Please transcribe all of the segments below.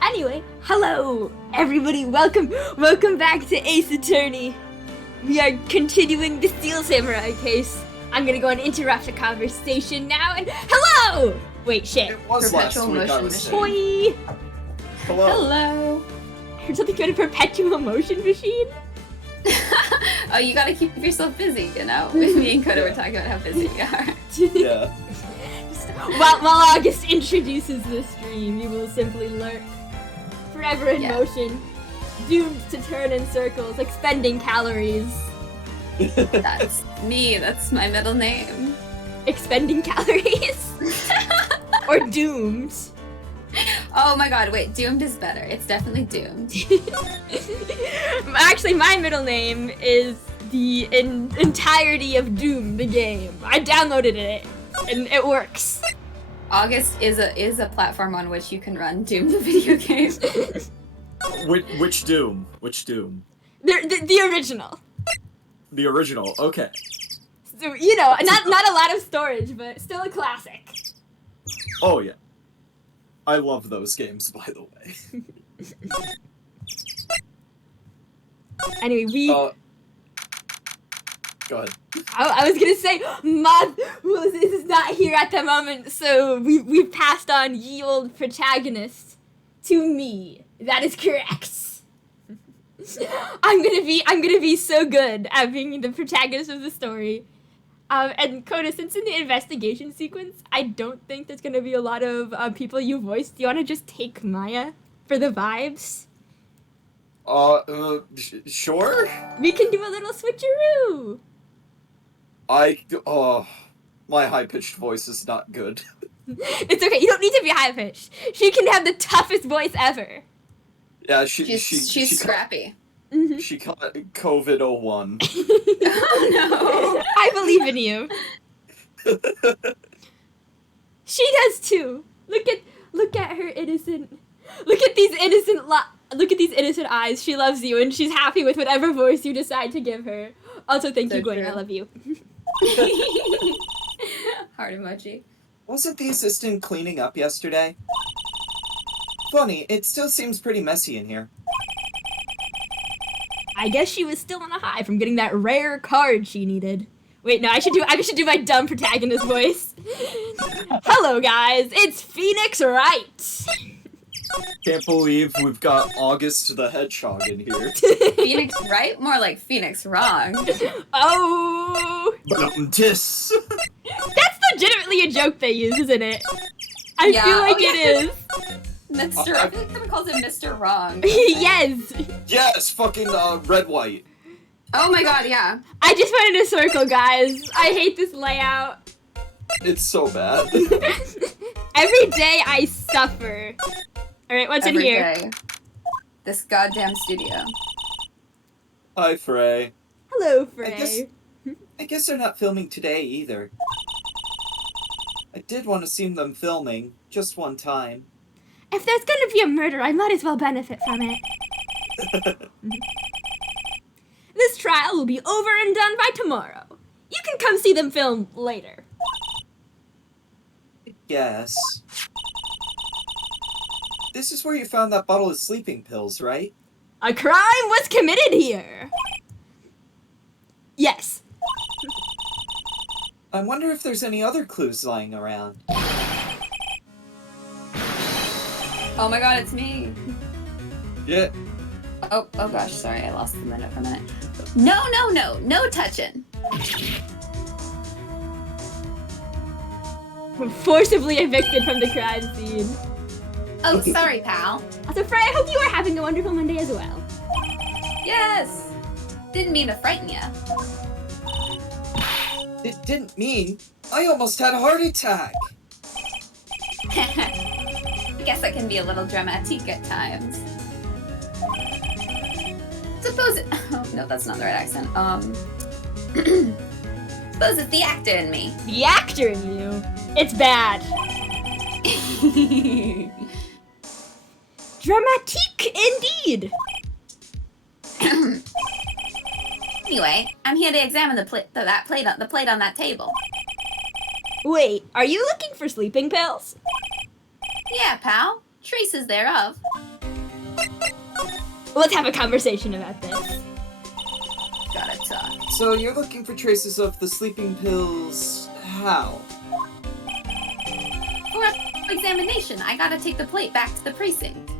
Anyway, hello everybody, welcome back to Ace Attorney. We are continuing the Steel Samurai case. I'm gonna go and interrupt the conversation now and hello! Wait, shit. It was Perpetual last week, I motion was machine. saying. Boy! Hello. Hello. Here's something called a perpetual motion machine. Oh, you gotta keep yourself busy, you know? Me and Coda were talking about how busy we are. Yeah. While August introduces the stream, you will simply lurk, forever in motion, doomed to turn in circles, expending calories. That's me, that's my middle name. Expending calories? Or doomed? Oh my god, wait, doomed is better. It's definitely doomed. Actually, my middle name is the entirety of Doom, the game. I downloaded it, and it works. August is a platform on which you can run Doom the video game. Which Doom? Which Doom? The original. The original, okay. So, you know, not a lot of storage, but still a classic. Oh yeah. I love those games, by the way. Anyway, Go ahead. I was gonna say, Mod is not here at the moment, so we've passed on ye old protagonist to me. That is correct. I'm gonna be so good at being the protagonist of the story. And Coda, since in the investigation sequence, I don't think there's gonna be a lot of people you voiced. Do you wanna just take Maya for the vibes? Sure? We can do a little switcheroo. My high-pitched voice is not good. It's okay, you don't need to be high-pitched. She can have the toughest voice ever. Yeah, She's scrappy. Mm-hmm. She caught COVID-01. Oh no. I believe in you. She does too. Look at her innocent. Look at these innocent eyes. She loves you and she's happy with whatever voice you decide to give her. Also, thank So you, Gawain. true. I love you. Heart emoji. Wasn't the assistant cleaning up yesterday? Funny, it still seems pretty messy in here. I guess she was still on a high from getting that rare card she needed. Wait, no, I should do my dumb protagonist voice. Hello, guys. It's Phoenix Wright. Can't believe we've got August the Hedgehog in here. Phoenix right? More like Phoenix wrong. Oh. Tiss. That's legitimately a joke they use, isn't it? I feel like it is. Mr. I feel like someone calls it Mr. Wrong. Yes. Yes, fucking red white. Oh my god, yeah. I just went in a circle, guys. I hate this layout. It's so bad. Every day I suffer. Alright, what's in Every here? day. This goddamn studio. Hi, Frey. Hello, Frey. I guess they're not filming today either. I did want to see them filming, just one time. If there's gonna be a murder, I might as well benefit from it. This trial will be over and done by tomorrow. You can come see them film later. Yes. This is where you found that bottle of sleeping pills, right? A crime was committed here. Yes. I wonder if there's any other clues lying around. Oh my god, it's me. Yeah. Oh gosh, sorry, I lost the minute for a minute. No touching. Forcibly evicted from the crime scene. Oh, sorry, pal. Also, Frey, I hope you are having a wonderful Monday as well. Yes. Didn't mean to frighten ya. It didn't mean. I almost had a heart attack. I guess that can be a little dramatic at times. Suppose it... Oh, no, that's not the right accent. Suppose it's the actor in me. The actor in you. It's bad. Dramatique indeed. Anyway, I'm here to examine the plate on that table. Wait, are you looking for sleeping pills? Yeah, pal. Traces thereof. Let's have a conversation about this. Gotta talk. So you're looking for traces of the sleeping pills. How? For examination, I gotta take the plate back to the precinct.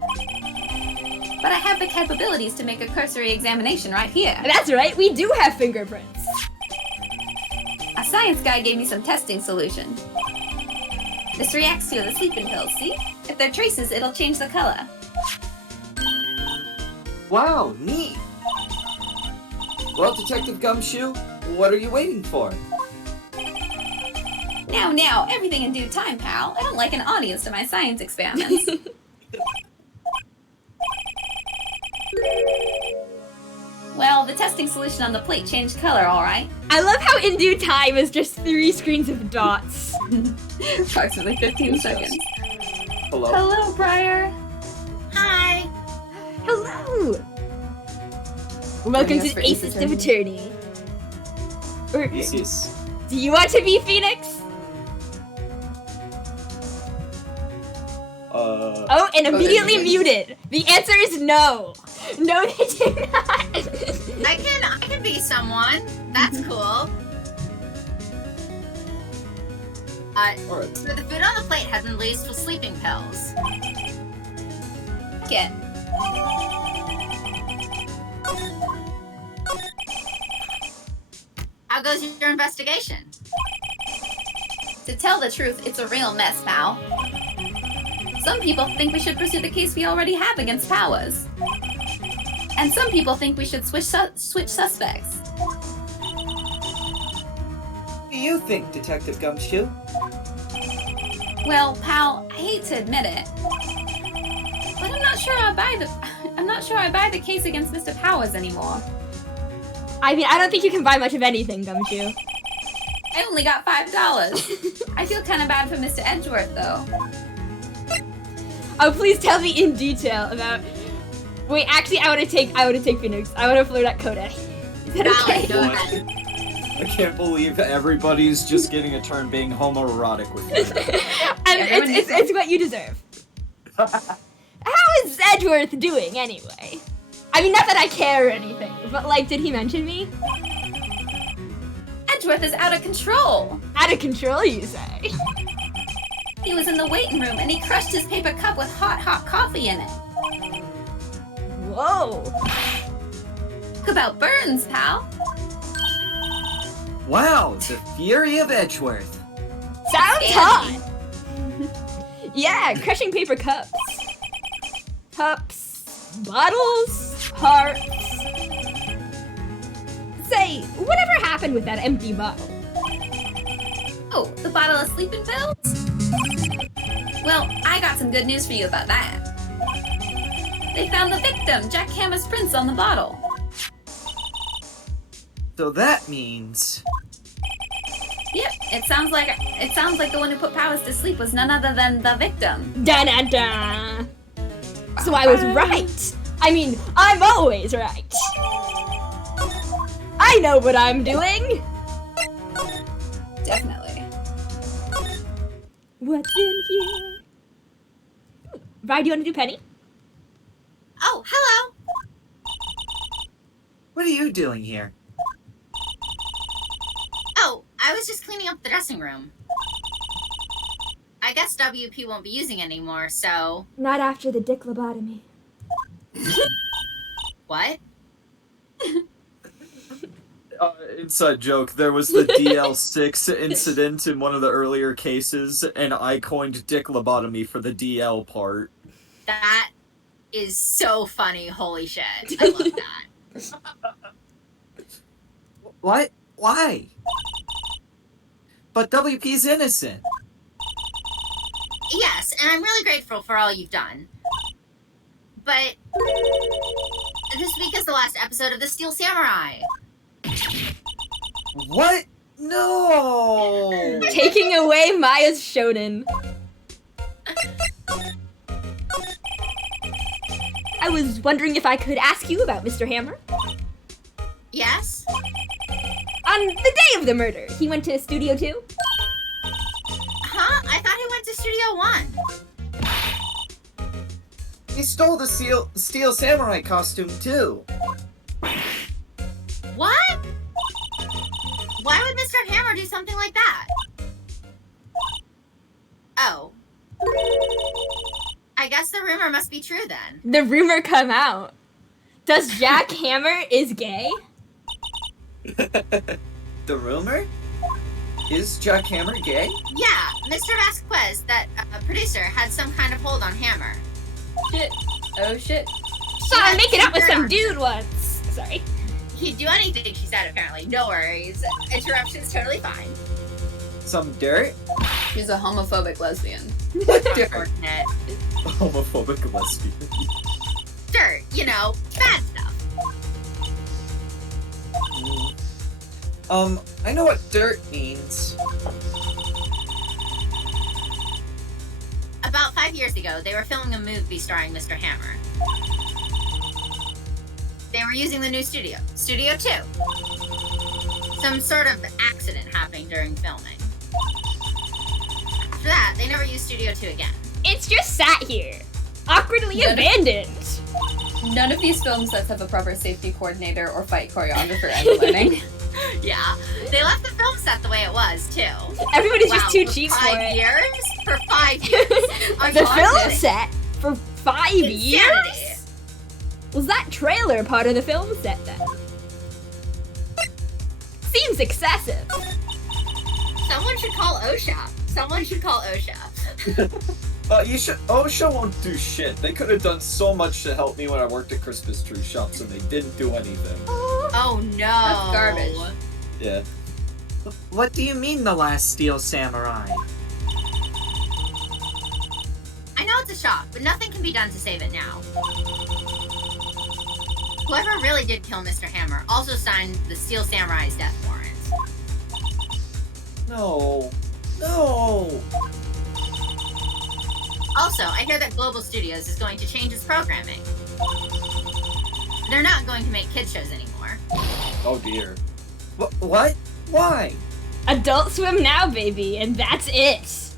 But I have the capabilities to make a cursory examination right here. That's right, we do have fingerprints. A science guy gave me some testing solution. This reacts to the sleeping pills, see? If they're traces, it'll change the color. Wow, neat! Well, Detective Gumshoe, what are you waiting for? Now, everything in due time, pal. I don't like an audience to my science experiments. Well, the testing solution on the plate changed color, alright? I love how in due time is just 3 screens of dots. Approximately 15 seconds. Hello? Hello, Briar. Hi. Hello! Welcome us to for Ace Ace of Attorney. Attorney. Or, Yes. do you want to be Phoenix? Oh, and immediately okay. muted. The answer is no. No, they do not. I can be someone. That's cool. Alright. So the food on the plate has been laced with sleeping pills. Get. How goes your investigation? To tell the truth, it's a real mess, pal. Some people think we should pursue the case we already have against Powers. And some people think we should switch suspects. What do you think, Detective Gumshoe? Well, pal, I hate to admit it, but I'm not sure I buy the case against Mr. Powers anymore. I mean, I don't think you can buy much of anything, Gumshoe. I only got $5. I feel kind of bad for Mr. Edgeworth, though. Oh, please tell me in detail about. Wait, actually, I want to take Phoenix. I want to flirt at Kodak. Is that Valerie, okay? go ahead. I can't believe everybody's just getting a turn being homoerotic with me. And it's what you deserve. How is Edgeworth doing anyway? I mean, not that I care or anything, but like, did he mention me? Edgeworth is out of control. Out of control, you say? He was in the waiting room and he crushed his paper cup with hot coffee in it. Whoa. Talk about burns, pal. Wow, the fury of Edgeworth. Sounds hot. Yeah, crushing paper cups. Cups, bottles, hearts. Say, whatever happened with that empty bottle? Oh, the bottle of sleeping pills? Well, I got some good news for you about that. They found the victim, Jack Hammer's prints on the bottle. So that means... Yep, it sounds like the one who put Powers to sleep was none other than the victim. Da da da. So I was right. I mean, I'm always right. I know what I'm doing. Definitely. What's in here? Briar, do you want to do Penny? Oh, hello. What are you doing here? Oh, I was just cleaning up the dressing room. I guess WP won't be using it anymore, so... Not after the dick lobotomy. What? Inside joke, there was the DL6 incident in one of the earlier cases, and I coined dick lobotomy for the DL part. That is so funny. Holy shit. I love that. What? Why? But WP's innocent. Yes, and I'm really grateful for all you've done. But this week is the last episode of The Steel Samurai. What? No! Taking away Maya's shonen. I was wondering if I could ask you about Mr. Hammer. Yes? On the day of the murder, he went to Studio 2? Studio One? He stole the Steel Samurai costume, too. What? Why would Mr. Hammer do something like that? Oh. I guess the rumor must be true then. The rumor come out. Does Jack Hammer is gay? The rumor? Is Jack Hammer gay? Yeah, Mr. Vasquez, that producer, had some kind of hold on Hammer. Shit. Oh shit. Saw him Yeah, making out with dirt some on dude once. Sorry. He'd do anything, she said, apparently. No worries. Interruption's totally fine. Some dirt? She's a homophobic lesbian. What dirt? Unfortunate. Homophobic lesbian. Dirt, you know, bad stuff. I know what dirt means. About 5 years ago, they were filming a movie starring Mr. Hammer. They were using the new studio, Studio 2. Some sort of accident happened during filming. After that, they never used Studio 2 again. It's just sat here. Awkwardly None of- abandoned. None of these film sets have a proper safety coordinator or fight choreographer I'm learning. Yeah, they left the film set the way it was, too. Everybody's Wow, just too for cheap for 5 it. years? For 5 years. The I'm film kidding. set for 5 Insanity. years? Was that trailer part of the film set then? Seems excessive. Someone should call OSHA. Someone should call OSHA. OSHA won't do shit. They could have done so much to help me when I worked at Christmas tree shops and they didn't do anything. Oh no. That's garbage. Yeah. What do you mean the last Steel Samurai? I know it's a shock, but nothing can be done to save it now. Whoever really did kill Mr. Hammer also signed the Steel Samurai's death warrant. No. No. Also, I hear that Global Studios is going to change its programming. They're not going to make kids shows anymore. Oh dear. What? Why? Adult Swim now, baby, and that's it.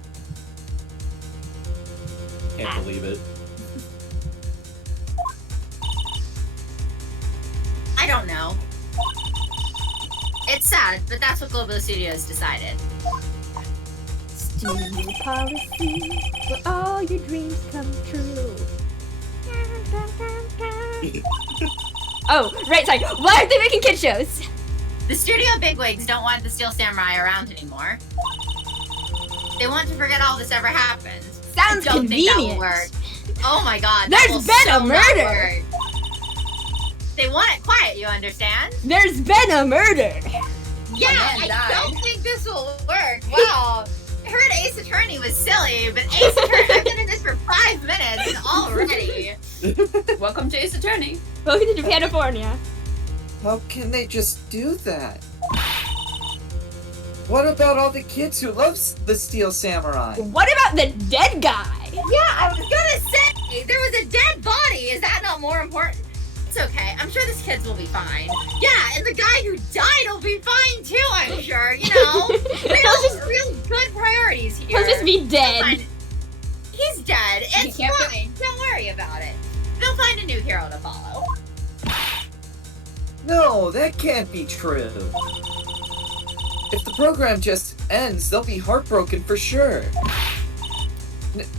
Can't believe it. I don't know. It's sad, but that's what Global Studios decided. Studio policy, where all your dreams come true. Oh, right, sorry. Why aren't they making kid shows? The studio bigwigs don't want the Steel Samurai around anymore. They want to forget all this ever happened. Sounds I don't think that will convenient. work. Oh my god, There's that will been a so not murder. work. They want it quiet, you understand? There's been a murder. Yeah, man I died. don't think this will work. Wow. I heard Ace Attorney was silly, but Ace Attorney, I've been in this for 5 minutes and already. Welcome to Ace Attorney. Welcome to Japanifornia. How can they just do that? What about all the kids who love the Steel Samurai? What about the dead guy? Yeah, I was gonna say, there was a dead body. Is that not more important? It's okay. I'm sure these kids will be fine. Yeah, and the guy who died will be fine too, I'm sure. You know? real good priorities here. He'll just be dead. Fine. He's dead. He It's can't fine. Don't worry about it. They'll find a new hero to follow. No, that can't be true. If the program just ends, they'll be heartbroken for sure.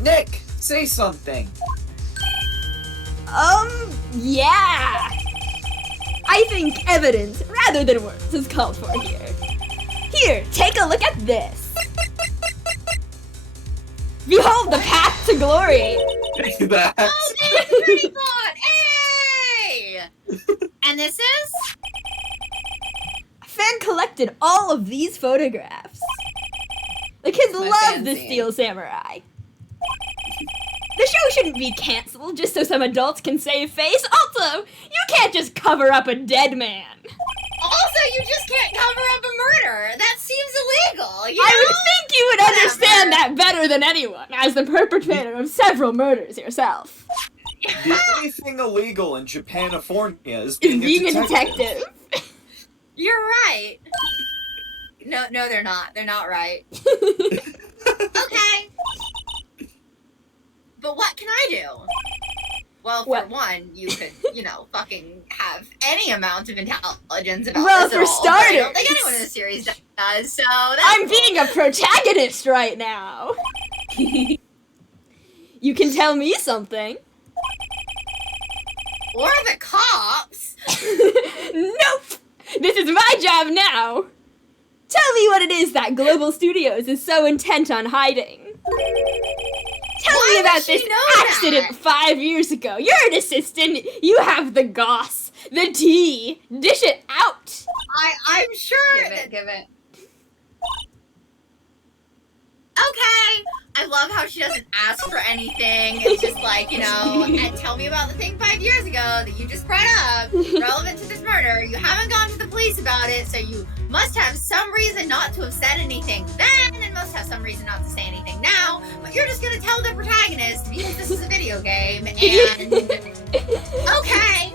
Nick, say something. Yeah. I think evidence rather than words is called for here. Here, take a look at this. Behold the path to glory. That. Oh, this is pretty good! Hey! And this is? A fan collected all of these photographs. The kids My love the fanzine. Steel Samurai. The show shouldn't be canceled just so some adults can save face. Also, you can't just cover up a dead man. Also, you just can't cover up a murder. That seems illegal, you know? I would think you would Whatever. understand that better than anyone, as the perpetrator of several murders yourself. The only thing illegal in Japanifornia is Is being, being a detective. You're right. No, they're not. They're not right. Okay. Well, for Well- one, you could, fucking have any amount of intelligence about Well, this for at all. But I don't think starters. anyone in the series does, so that's I'm cool. being a protagonist right now. You can tell me something. Or the cops. Nope! This is my job now! Tell me what it is that Global Studios is so intent on hiding. Tell Why me would about she this know accident that? 5 years ago. You're an assistant. You have the goss, the tea. Dish it out. I'm sure that... Give it. Okay. I love how she doesn't ask for anything. It's just like, and tell me about the thing 5 years ago that you just brought up, relevant to this murder. You haven't gone to the police about it, so you must have some reason not to have said anything then, and must have some reason not to say anything now, but you're just gonna tell the protagonist because this is a video game, and... Okay.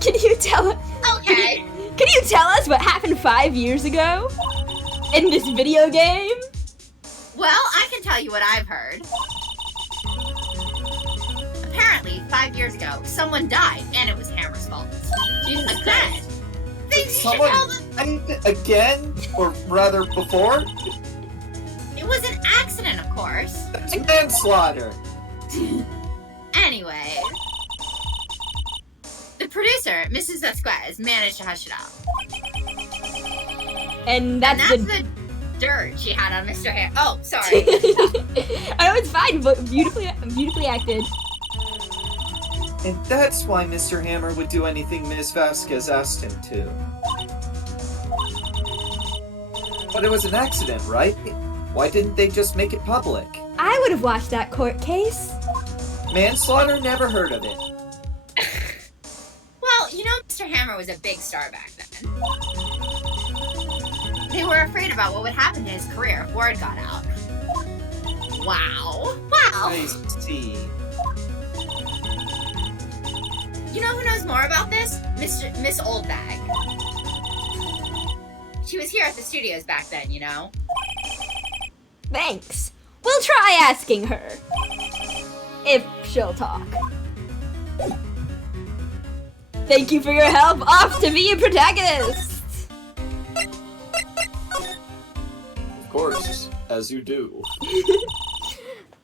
Can you tell? Okay. Can you tell us what happened 5 years ago in this video game? Well, I can tell you what I've heard. Apparently, 5 years ago, someone died, and it was Hammer's fault. Jesus Again. Christ. Think you should Someone tell them died again, or rather before? it was an accident, of course. That's manslaughter. Anyway, the producer, Mrs. Esquez, managed to hush it up. And And that's that's the dirt she had on Mr. Ham. Oh, sorry. Oh, it's fine, but beautifully acted. And that's why Mr. Hammer would do anything Ms. Vasquez asked him to. But it was an accident, right? Why didn't they just make it public? I would have watched that court case. Manslaughter? Never heard of it. Well, Mr. Hammer was a big star back then. They were afraid about what would happen to his career if word got out. Wow. Wow. I see. You know who knows more about this? Miss Oldbag. She was here at the studios back then, Thanks. We'll try asking her. If she'll talk. Thank you for your help. Off to be a protagonist. Of course, as you do.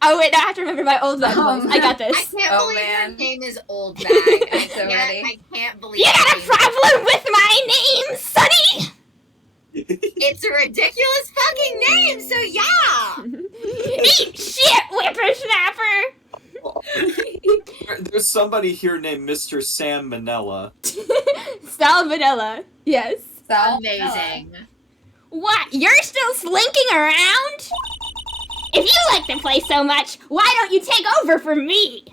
Oh wait, I have to remember my old voice. I got I this. can't Oh, believe man. her name is Oldbag. So ready. I can't believe You got a her name. problem with my name, Sonny? It's a ridiculous fucking name, so yeah! Eat shit, whippersnapper! There's somebody here named Mr. Sam Manella. Salmonella. Yes. Amazing. What? You're still slinking around? If you like the place so much, why don't you take over for me?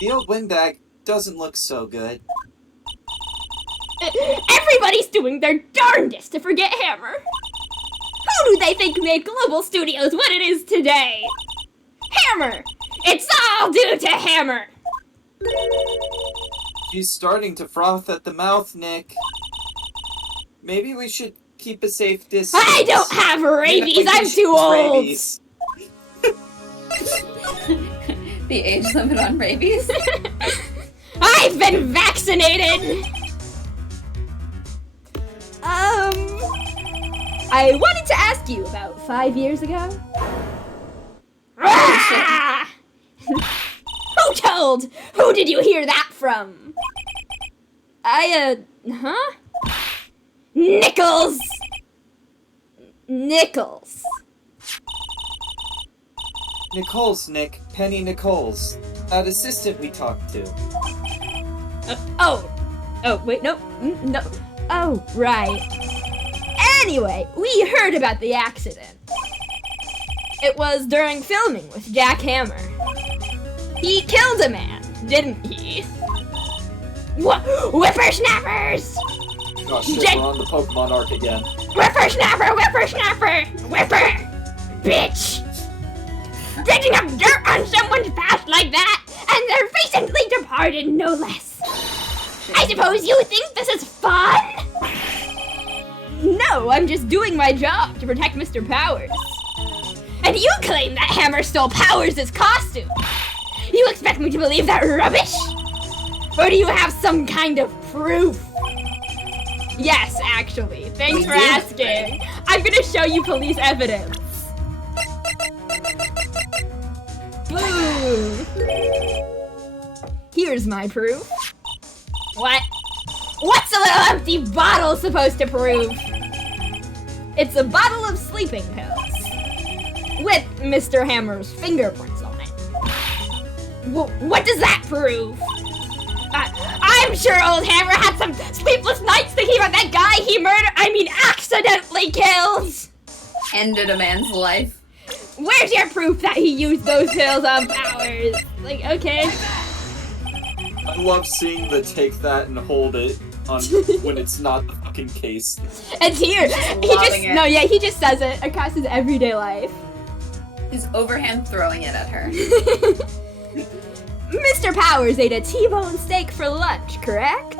The old windbag doesn't look so good. Everybody's doing their darndest to forget Hammer. Who do they think made Global Studios what it is today? Hammer! It's all due to Hammer! She's starting to froth at the mouth, Nick. Maybe we should keep a safe distance. I don't have rabies, Maybe I'm she's too old! rabies. The age limit on rabies? I've been vaccinated! I wanted to ask you about 5 years ago. Ah! Who told? Who did you hear that from? Huh? Nichols! Nichols. Nicole's, Nick. Penny Nicole's. That assistant we talked to. Oh, wait, no. Oh, right. Anyway, we heard about the accident. It was during filming with Jack Hammer. He killed a man, didn't he? Whippersnappers! Oh shit, Jen- we're on the Pokemon arc again. Whippersnapper! Whippersnapper! Whipper! Bitch! Digging up dirt on someone's past like that, and they're recently departed, no less. I suppose you think this is fun? No, I'm just doing my job to protect Mr. Powers. And you claim that Hammer stole Powers' costume. You expect me to believe that rubbish? Or do you have some kind of proof? Yes, actually. Thanks for asking. I'm gonna show you police evidence. Boom! Here's my proof. What? What's a little empty bottle supposed to prove? It's a bottle of sleeping pills. With Mr. Hammer's fingerprints on it. What does that prove? I'm sure old Hammer had some sleepless nights thinking about that guy he accidentally killed! Ended a man's life. Where's your proof that he used those pills on Powers? Like, okay. I love seeing the take that and hold it on when it's not the fucking case. It's here! He just says it across his everyday life. He's overhand throwing it at her. Mr. Powers ate a T-bone steak for lunch, correct?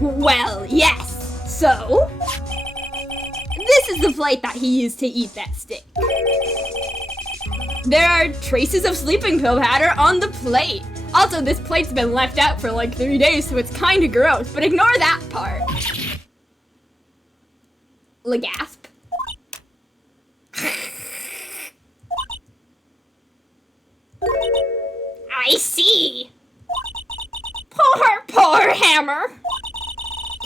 Well, yes. So? This is the plate that he used to eat that steak. There are traces of sleeping pill powder on the plate. Also, this plate's been left out for like 3 days, so it's kinda gross, but ignore that part. Gasp. I see. Poor Hammer.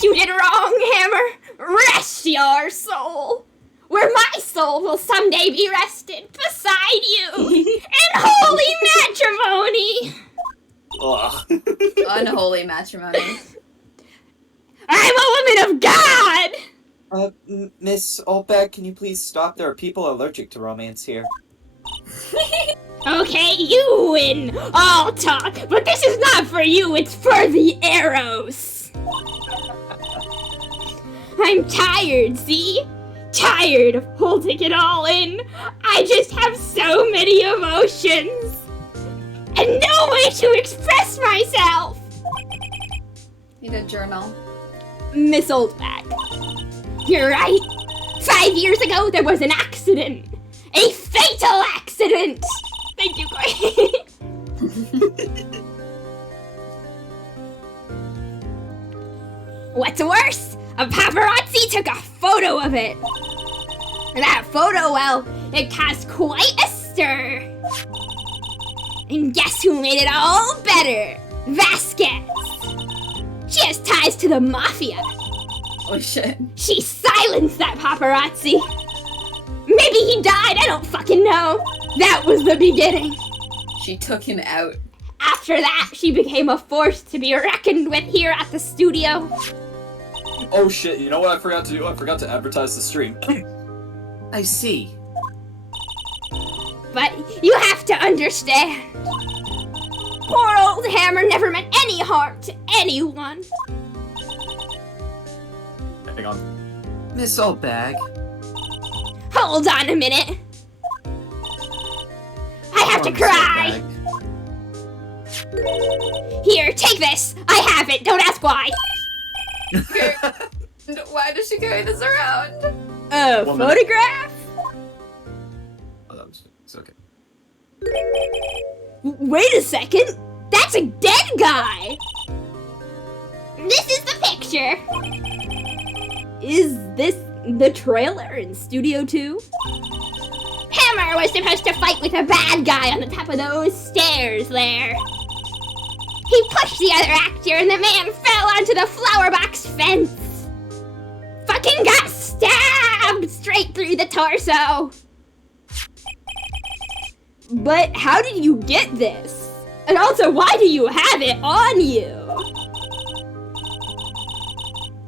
You did wrong, Hammer. Rest your soul. Where my soul will someday be rested beside you in holy matrimony. Ugh. Unholy matrimony. I'm a woman of God. Miss Olbeck, can you please stop? There are people allergic to romance here. Okay, you win. All talk, but this is not for you, it's for the arrows. I'm tired, see? Tired of holding it all in. I just have so many emotions. And no way to express myself. Need a journal. Miss Oldback. You're right. 5 years ago, there was an accident. A fatal accident. Thank you, Gawain. What's worse? A paparazzi took a photo of it. That photo, well, it caused quite a stir. And guess who made it all better? Vasquez. She has ties to the mafia. Oh shit. She silenced that paparazzi. Maybe he died, I don't fucking know. That was the beginning. She took him out. After that, she became a force to be reckoned with here at the studio. Oh shit, you know what I forgot to do? I forgot to advertise the stream. I see. But you have to understand. Poor old Hammer never meant any harm to anyone. Hang on. Miss Olbeck. Hold on a minute. I have to Miss cry. Olbeck. Here, take this. I have it. Don't ask why. Why does she carry this around? A One minute. photograph? Oh, it's okay. Wait a second. That's a dead guy. This is the picture. Is this the trailer in Studio 2? Hammer was supposed to fight with a bad guy on the top of those stairs there. He pushed the other actor and the man fell onto the flower box fence. Fucking got stabbed straight through the torso. But how did you get this? And also, why do you have it on you?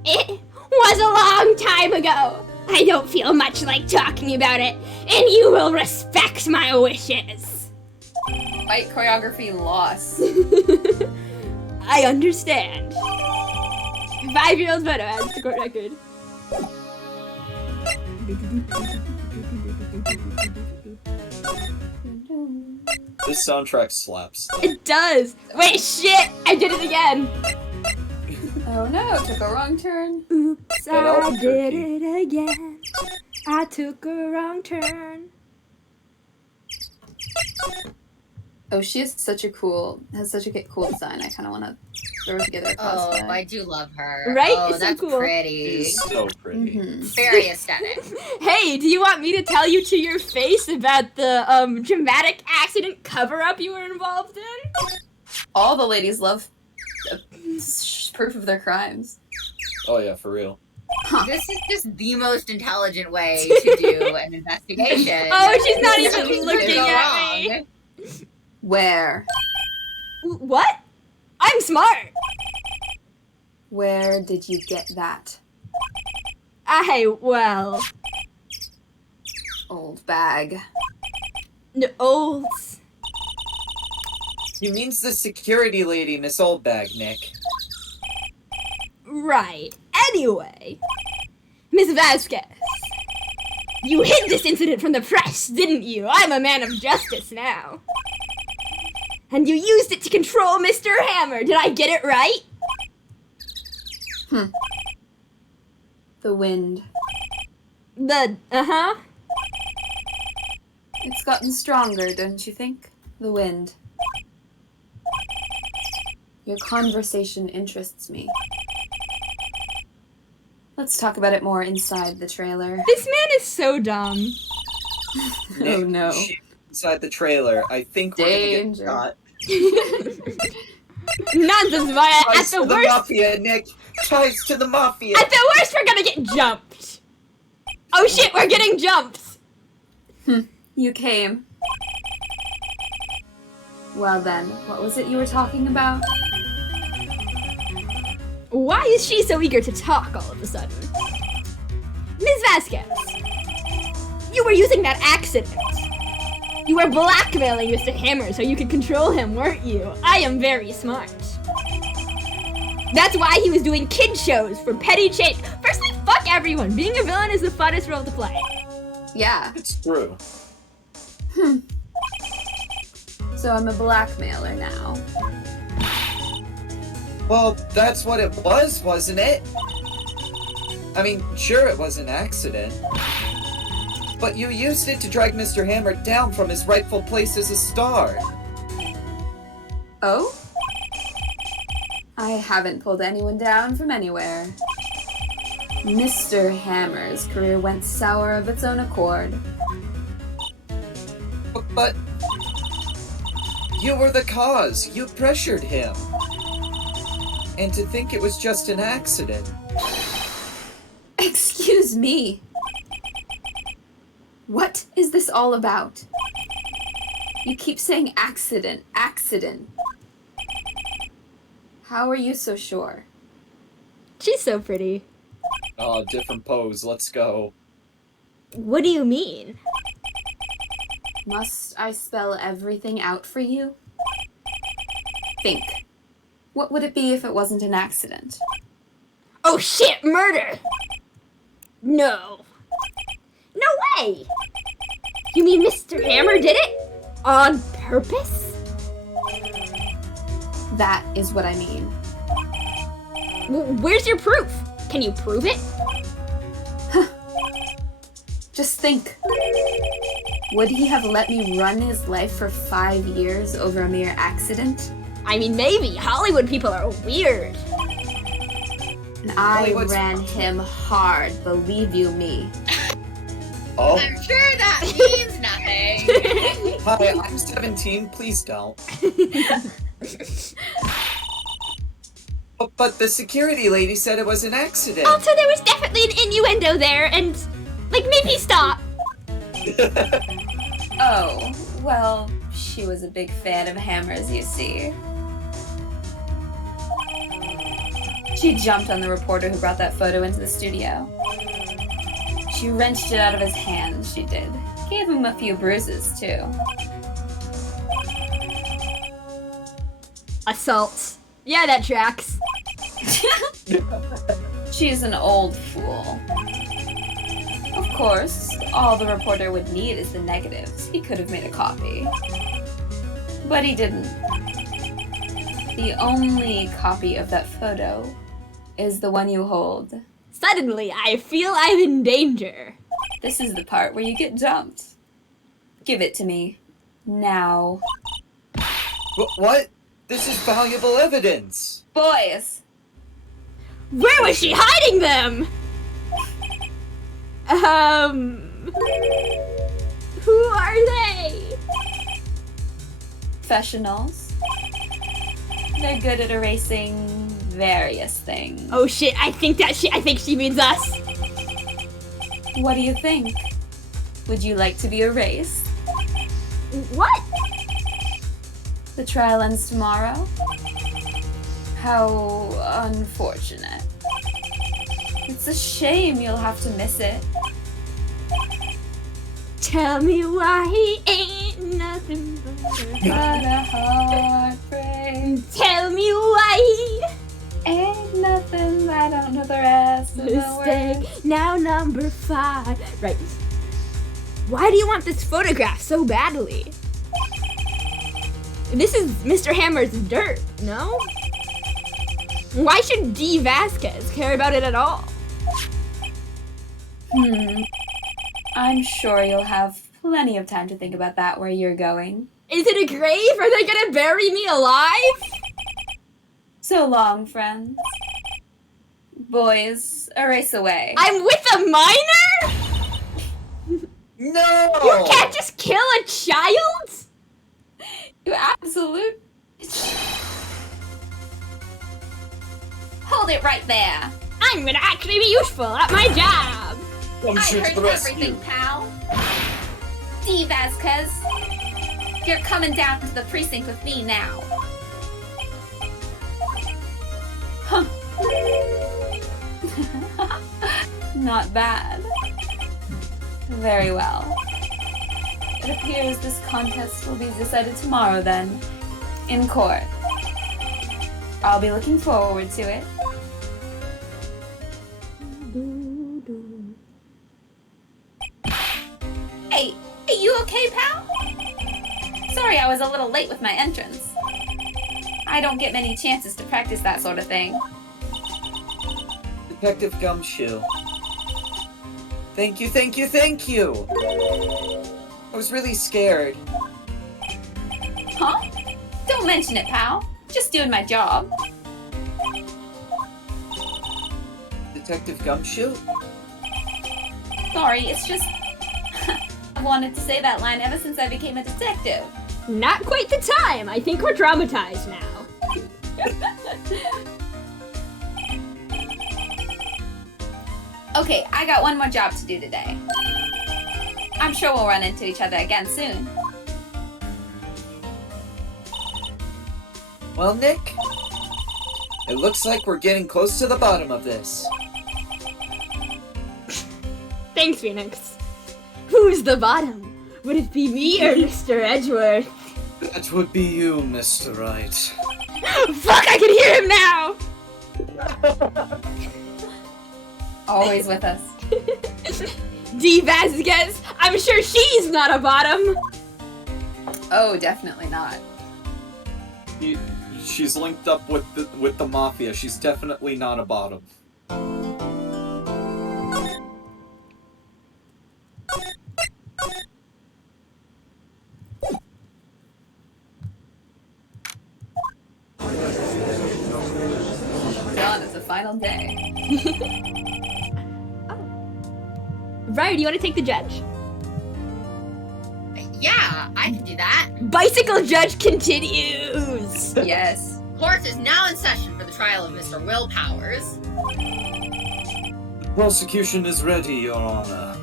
It was a long time ago. I don't feel much like talking about it, and you will respect my wishes. Fight choreography loss. I understand. 5-year-old photo has the court record. This soundtrack slaps. It does. Wait, shit! I did it again. Oh no, took a wrong turn. Oops, That I Albuquerque. did it again. I took a wrong turn. Oh, she has such a cool design. I kind of want to throw together a Oh, cosplay. I do love her. Right? Oh, It's so that's cool. pretty. It's so pretty. Mhm. Very aesthetic. Hey, do you want me to tell you to your face about the dramatic accident cover-up you were involved in? All the ladies love proof of their crimes. Oh yeah, for real. This is just the most intelligent way to do an investigation. Oh, she's not even Nothing could looking go at me. wrong. Where? What? I'm smart. Where did you get that Well, old bag? no, old. He means the security lady, Miss Oldbag, Nick. Right. Anyway, Miss Vasquez, you hid this incident from the press, didn't you? I'm a man of justice now. And you used it to control Mr. Hammer. Did I get it right? The wind. Uh-huh. It's gotten stronger, don't you think? The wind. Your conversation interests me. Let's talk about it more inside the trailer. This man is so dumb. Oh no. She's inside the trailer. I think we're gonna get Danger. shot. Nonsense, but at Ties the to the worst, mafia, Nick. Ties to the mafia. at the worst, we're gonna get jumped. Oh shit, we're getting jumped. You came. Well then, what was it you were talking about? Why is she so eager to talk all of a sudden? Ms. Vasquez, you were using that accident. You were blackmailing Mr. Hammer so you could control him, weren't you? I am very smart. That's why he was doing kid shows for petty change. Firstly, fuck everyone. Being a villain is the funnest role to play. Yeah. It's true. So I'm a blackmailer now. Well, that's what it was, wasn't it? I mean, sure, it was an accident. But you used it to drag Mr. Hammer down from his rightful place as a star. Oh? I haven't pulled anyone down from anywhere. Mr. Hammer's career went sour of its own accord. But you were the cause. You pressured him. And to think it was just an accident. Excuse me. What is this all about? You keep saying accident, accident. How are you so sure? She's so pretty. Oh, different pose. Let's go. What do you mean? Must I spell everything out for you? Think. What would it be if it wasn't an accident? Oh shit, murder! No. No way! You mean Mr. Hammer did it? On purpose? That is what I mean. Where's your proof? Can you prove it? Just think. Would he have let me run his life for 5 years over a mere accident? I mean, maybe. Hollywood people are weird. And I Hollywood's- ran him hard, believe you me. Oh, I'm sure that means nothing. hi, I'm 17. Please don't. But the security lady said it was an accident. Also, there was definitely an innuendo there, and, like, maybe stop. Oh, well, she was a big fan of Hammers, you see. She jumped on the reporter who brought that photo into the studio. She wrenched it out of his hand, she did. Gave him a few bruises, too. Assault. Yeah, that tracks. She's an old fool. Of course, all the reporter would need is the negatives. He could have made a copy. But he didn't. The only copy of that photo is the one you hold. Suddenly, I feel I'm in danger. This is the part where you get jumped. Give it to me. Now. What? This is valuable evidence! Boys, Where was she hiding them? Who are they? professionals. They're good at erasing various things. Oh shit, I think she means us. What do you think? Would you like to be erased? What? The trial ends tomorrow? How unfortunate. It's a shame you'll have to miss it. Tell me why ain't nothing but a heartbreak. Tell me why. Ain't nothing, I don't know the rest of the words. Mistake. Now number 5. Right. Why do you want this photograph so badly? This is Mr. Hammer's dirt, no? Why should D. Vasquez care about it at all? I'm sure you'll have plenty of time to think about that where you're going. Is it a grave? Are they gonna bury me alive? So long, friends. Boys, erase away. I'm with a minor? No! You can't just kill a child? You absolute... Hold it right there. I'm gonna actually be useful at my job. I heard everything, pal. D. Vasquez, you're coming down to the precinct with me now. Huh. Not bad. Very well. It appears this contest will be decided tomorrow then, in court. I'll be looking forward to it. Hey, you okay, pal? Sorry I was a little late with my entrance. I don't get many chances to practice that sort of thing. Detective Gumshoe. Thank you, thank you, thank you! I was really scared. Huh? Don't mention it, pal. Just doing my job. Detective Gumshoe? Sorry, it's just... I've wanted to say that line ever since I became a detective. Not quite the time. I think we're traumatized now. Okay, I got one more job to do today. I'm sure we'll run into each other again soon. Well, Nick, it looks like we're getting close to the bottom of this. Thanks, Phoenix. Who's the bottom? Would it be me or Mr. Edgeworth? That would be you, Mr. Wright. Fuck, I can hear him now! Always with us. D. Vasquez, I'm sure she's not a bottom. Oh, definitely not. She's linked up with the mafia. She's definitely not a bottom. Dawn is the final day. Briar, do you want to take the judge? Yeah, I can do that. Bicycle judge continues! Yes. Court is now in session for the trial of Mr. Will Powers. The prosecution is ready, Your Honor.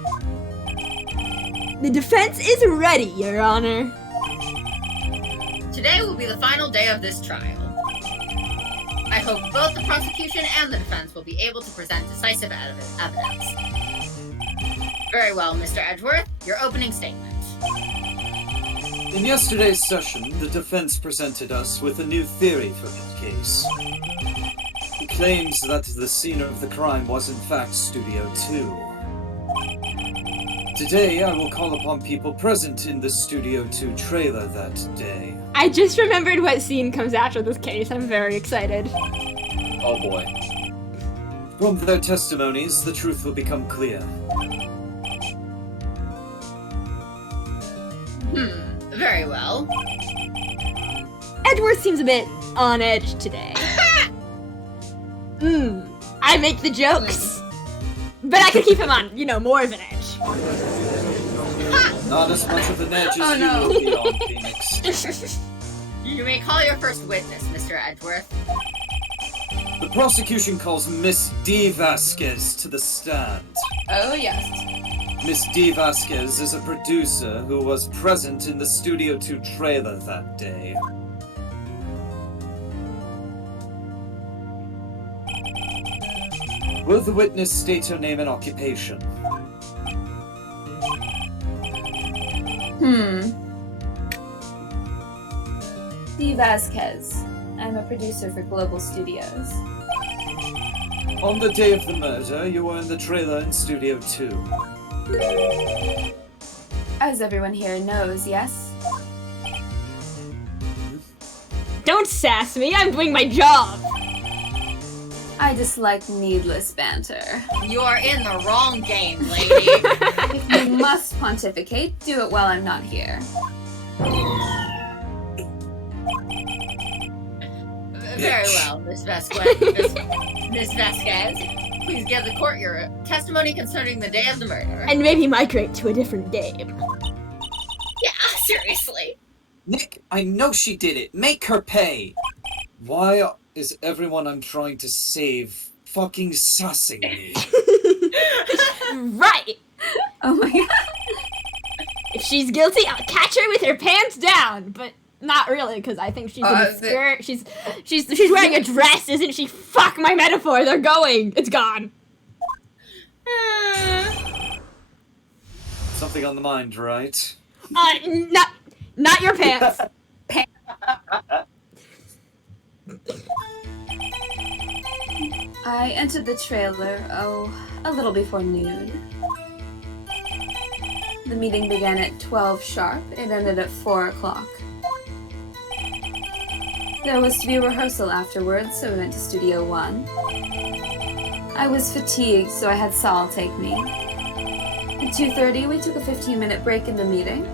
The defense is ready, Your Honor. Today will be the final day of this trial. I hope both the prosecution and the defense will be able to present decisive evidence. Very well, Mr. Edgeworth, your opening statement. In yesterday's session, the defense presented us with a new theory for this case. It claims that the scene of the crime was in fact Studio 2. Today, I will call upon people present in the Studio 2 trailer that day. I just remembered what scene comes after this case. I'm very excited. Oh boy. From their testimonies, the truth will become clear. Very well. Edgeworth seems a bit on edge today. I make the jokes. But I could keep him on, more of an edge. Not as much of an edge as you will be on, Phoenix. You may call your first witness, Mr. Edgeworth. The prosecution calls Miss D. Vasquez to the stand. Oh, yes. Miss D. Vasquez is a producer who was present in the Studio 2 trailer that day. Will the witness state her name and occupation? D. Vasquez. I'm a producer for Global Studios. On the day of the murder, you were in the trailer in Studio 2. As everyone here knows, yes? Don't sass me, I'm doing my job! I dislike needless banter. You are in the wrong game, lady. If you must pontificate, do it while I'm not here. Very well, Miss Vasquez. Miss Vasquez, please give the court your testimony concerning the day of the murder. And maybe migrate to a different game. Yeah, seriously. Nick, I know she did it. Make her pay. Why is everyone I'm trying to save fucking sussing me? Right! Oh my god. If she's guilty, I'll catch her with her pants down, but not really, because I think she's in a skirt. She's wearing a dress, isn't she? Fuck my metaphor, they're going. It's gone. Something on the mind, right? Not your pants. I entered the trailer, a little before noon. The meeting began at 12 sharp. It ended at 4 o'clock. There was to be a rehearsal afterwards, so we went to Studio 1. I was fatigued, so I had Saul take me. At 2:30, we took a 15-minute break in the meeting.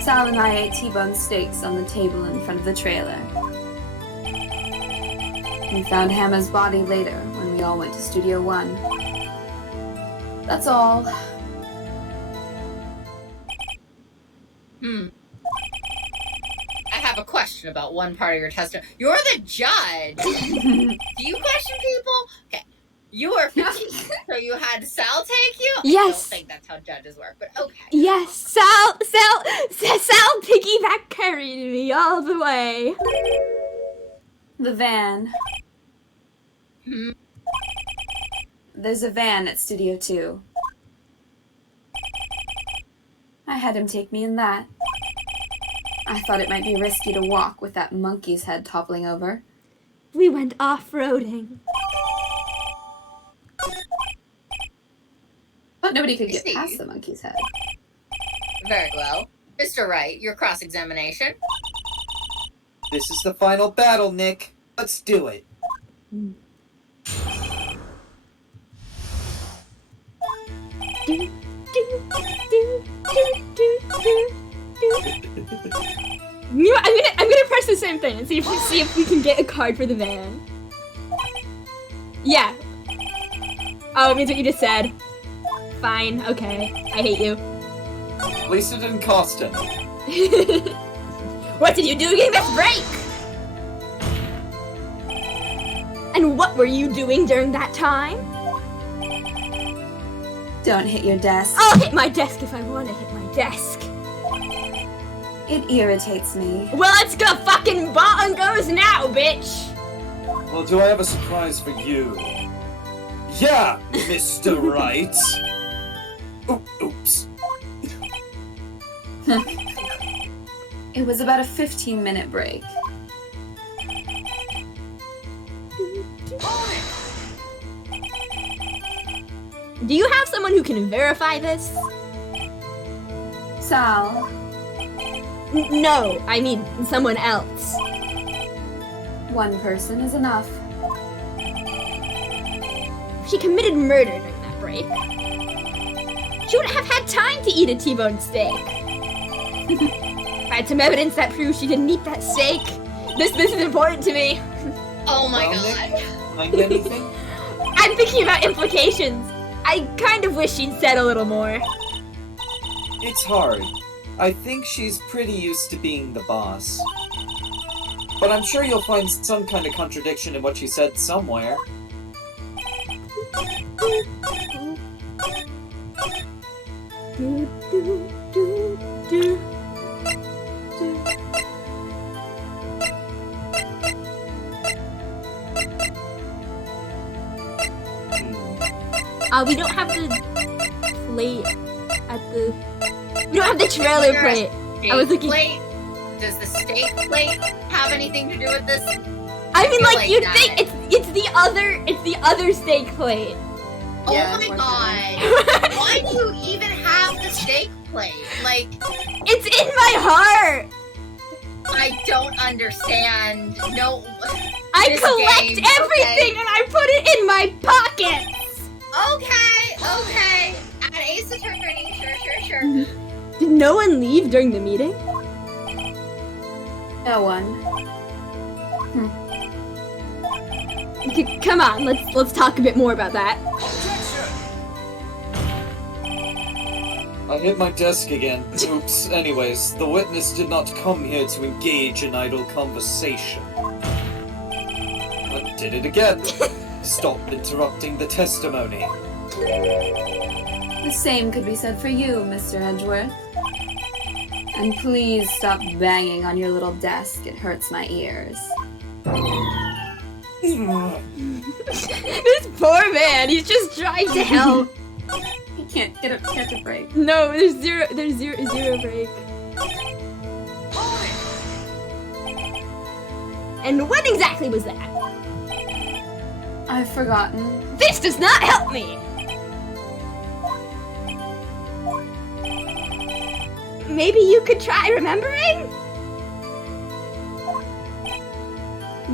Sal and I ate T-bone steaks on the table in front of the trailer. We found Hannah's body later when we all went to Studio 1. That's all. I have a question about one part of your testimony. You're the judge. Do you question people? Okay. You were 15, so you had Sal take you? Yes. I don't think that's how judges work, but okay. Yes, Sal piggyback carried me all the way. The van. Hmm. There's a van at Studio 2. I had him take me in that. I thought it might be risky to walk with that monkey's head toppling over. We went off-roading. But nobody could get See. past the monkey's head. Very well. Mr. Wright, your cross-examination. This is the final battle, Nick. Let's do it. I'm gonna press the same thing and see if we can get a card for the van. Yeah. Oh, it means what you just said. Fine, okay. I hate you. At least it didn't cost him. What did you do during this break? And what were you doing during that time? Don't hit your desk. I'll hit my desk if I want to hit my desk. It irritates me. Well, it's gonna fucking bottom goes now, bitch! Well, do I have a surprise for you? Yeah, Mr. Wright. Oops. It was about a 15-minute break. Do you have someone who can verify this? Sal, No, I mean someone else. one person is enough. She committed murder during that break. She wouldn't have had time to eat a T-bone steak. find some evidence that proves she didn't eat that steak. This is important to me. Oh my Well, god. Nick, find anything? I'm thinking about implications. I kind of wish she'd said a little more. It's hard. I think she's pretty used to being the boss. But I'm sure you'll find some kind of contradiction in what she said somewhere. We don't have the plate at the... We don't have the trailer plate. I was looking... Plate? Does the steak plate have anything to do with this? I mean, feel like, like you'd that- think it's the other steak plate. Yeah, Oh my god. Why do you even have the steak plate? Like, It's in my heart. I don't understand. No. I This collect game, everything okay. and I put it in my pocket. Okay. At Ace Attorney, sure. Did no one leave during the meeting? No one. Come on, let's talk a bit more about that. I hit my desk again. Oops. Anyways, the witness did not come here to engage in idle conversation. But did it again. Stop interrupting the testimony. The same could be said for you, Mr. Edgeworth. And please stop banging on your little desk. It hurts my ears. This poor man, he's just trying to help. He can't get a break. No, there's zero break. And when exactly was that? I've forgotten. This does not help me! Maybe you could try remembering?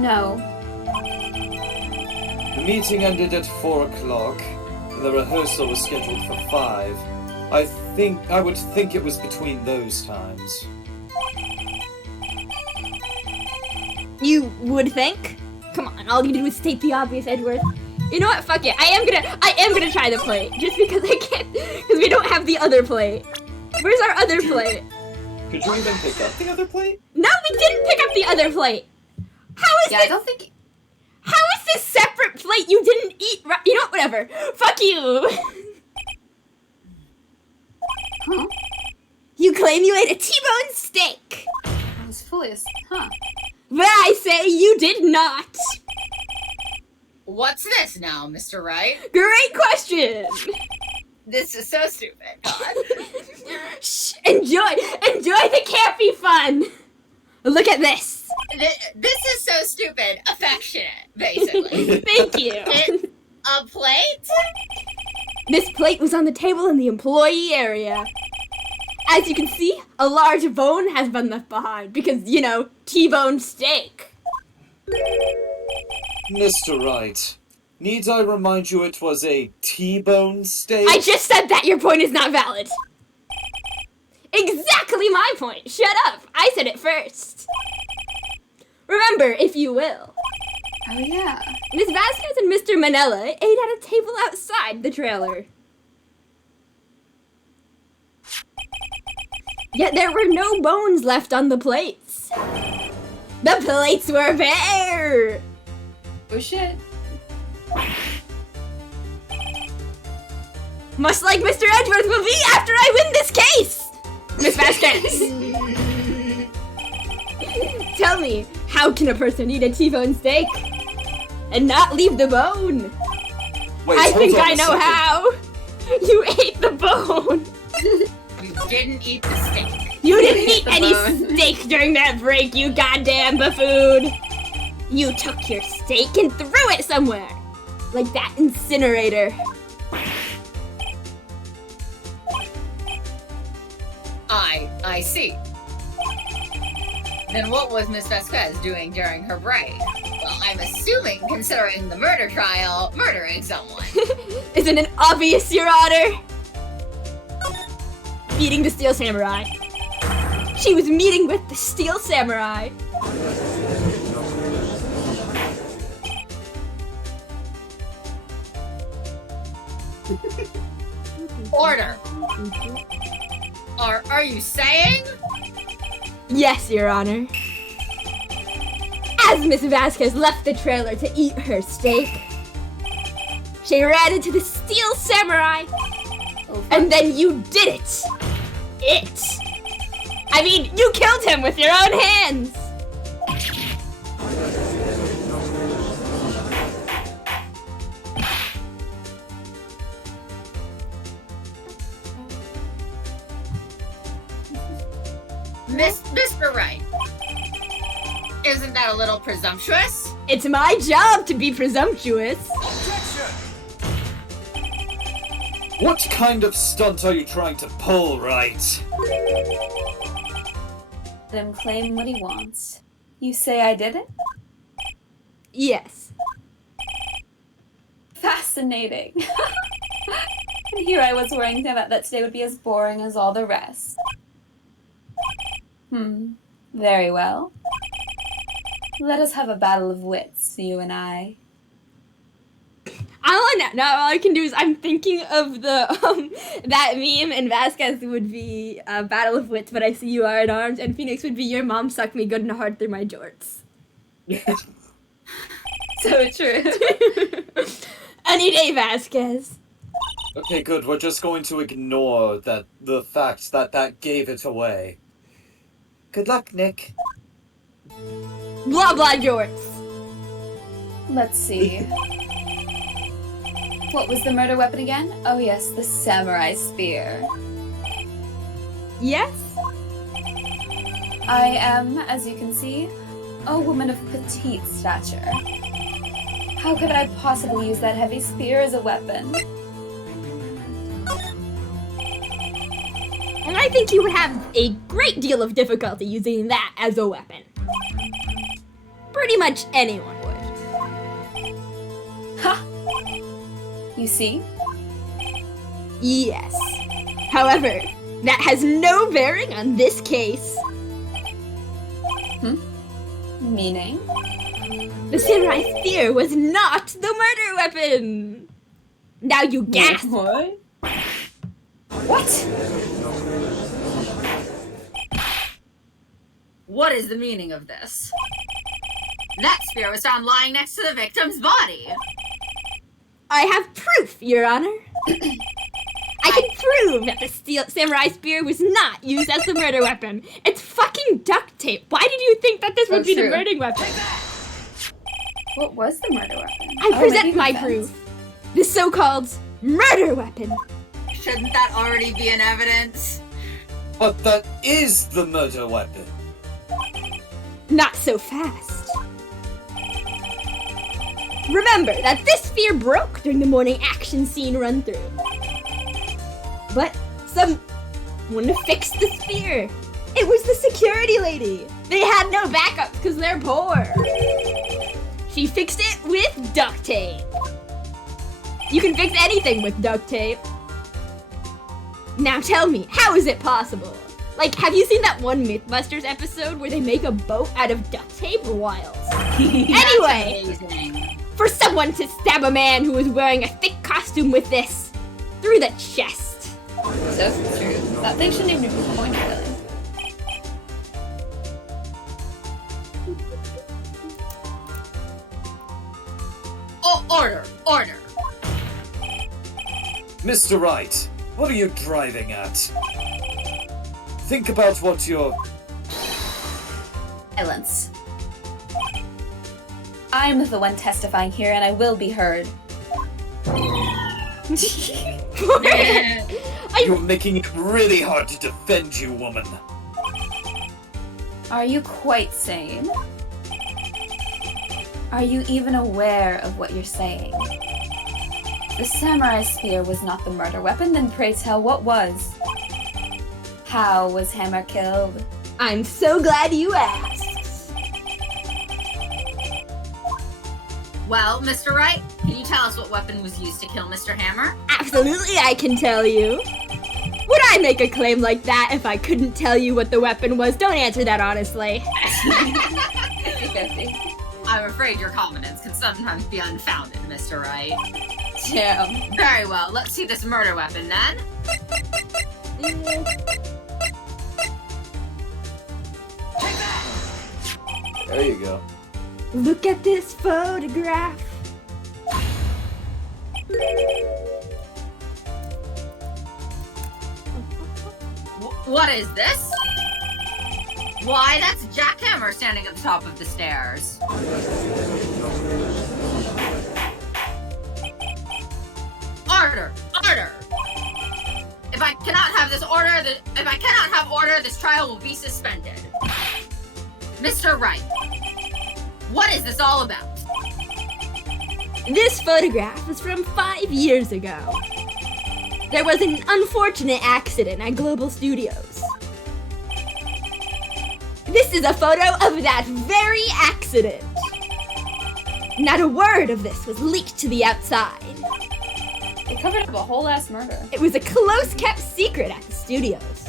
No. The meeting ended at 4 o'clock. The rehearsal was scheduled for 5. I would think it was between those times. You would think? Come on, all you do is state the obvious, Edgeworth. You know what? Fuck it. I am gonna try the plate. Just because I can't, because we don't have the other plate. Where's our other plate? Could you even pick up the other plate? No, we didn't pick up the other plate. How is Yeah, I this? don't think. How is this separate plate you didn't eat? You know, whatever. Fuck you. Huh? You claim you ate a T-bone steak, I was fully. Huh. but I say you did not. What's this now, Mr. Wright? Great question. This is so stupid. God. Shh, enjoy the campy fun. Look at this. This is so stupid. Affectionate, basically. Thank you. It's a plate? This plate was on the table in the employee area. As you can see, a large bone has been left behind because, you know, T-bone steak. Mr. Wright, need I remind you it was a T-bone steak? I just said that your point is not valid. Exactly my point. Shut up. I said it first. Remember, if you will. Oh yeah. Miss Vasquez and Mr. Manella ate at a table outside the trailer. Yet there were no bones left on the plates. The plates were bare. Oh shit. Much like Mr. Edgeworth will be after I win this case. Miss Vasquez. Tell me, how can a person eat a T-bone steak and not leave the bone? Wait, I hold think on I a know second. how. You ate the bone. You didn't eat the steak. You didn't eat The any bone. steak during that break, you goddamn buffoon. You took your steak and threw it somewhere. Like that incinerator. I see. Then what was Miss Vasquez doing during her break? Well, I'm assuming, considering the murder trial, murdering someone. Isn't it obvious, Your Honor? Beating the Steel Samurai. She was meeting with the Steel Samurai. Order. Are you saying? Yes, Your Honor. As Miss Vasquez left the trailer to eat her steak, she ran into the Steel Samurai, and then you did it. I mean, you killed him with your own hands. Mr. Wright. Isn't that a little presumptuous? It's my job to be presumptuous. What kind of stunt are you trying to pull, Wright? Let him claim what he wants. You say I did it? Yes. Fascinating. And here I was worrying that today would be as boring as all the rest. Very well. Let us have a battle of wits, you and I. All I can do is I'm thinking of the that meme, and Vasquez would be Battle of Wits, but I see you are in arms, and Phoenix would be your mom sucked me good and hard through my jorts. So true. Any day, Vasquez. Okay, good. We're just going to ignore the fact that gave it away. Good luck, Nick. Blah blah jorts. Let's see. What was the murder weapon again? Oh yes, the samurai spear. Yes? I am, as you can see, a woman of petite stature. How could I possibly use that heavy spear as a weapon? And I think you would have a great deal of difficulty using that as a weapon. Pretty much anyone would. Ha! You see? Yes. However, that has no bearing on this case. Meaning? The samurai spear was not the murder weapon! Now you gasp! What? What? What is the meaning of this? That spear was found lying next to the victim's body. I have proof, Your Honor. I can prove that the samurai spear was not used as the murder weapon. It's fucking duct tape. Why did you think that this would be the murder weapon? What was the murder weapon? I present maybe my the proof. The so-called murder weapon. Shouldn't that already be in evidence? But that is the murder weapon. Not so fast. Remember that this spear broke during the morning action scene run-through. But someone fixed the spear. It was the security lady. They had no backups because they're poor. She fixed it with duct tape. You can fix anything with duct tape. Now tell me, how is it possible? Like, have you seen that one Mythbusters episode where they make a boat out of duct tape? Wild. Anyway, Amazing. for someone to stab a man who was wearing a thick costume with this through the chest. So true. That thing shouldn't even be pointed, really. Oh, order! Mr. Wright, what are you driving at? Think about what you're... Silence. I'm the one testifying here, and I will be heard. You're making it really hard to defend you, woman. Are you quite sane? Are you even aware of what you're saying? The samurai spear was not the murder weapon, then pray tell what was? How was Hammer killed? I'm so glad you asked. Well, Mr. Wright, can you tell us what weapon was used to kill Mr. Hammer? Absolutely, I can tell you. Would I make a claim like that if I couldn't tell you what the weapon was? Don't answer that honestly. 50-50. I'm afraid your confidence can sometimes be unfounded, Mr. Wright. Damn. Very well, let's see this murder weapon then. There you go. Look at this photograph. What is this? Why, that's Jack Hammer standing at the top of the stairs. Order! Order! If I cannot have order, this trial will be suspended. Mr. Wright, what is this all about? This photograph is from 5 years ago. There was an unfortunate accident at Global Studios. This is a photo of that very accident. Not a word of this was leaked to the outside. They covered up a whole ass murder. It was a close-kept secret at the studios.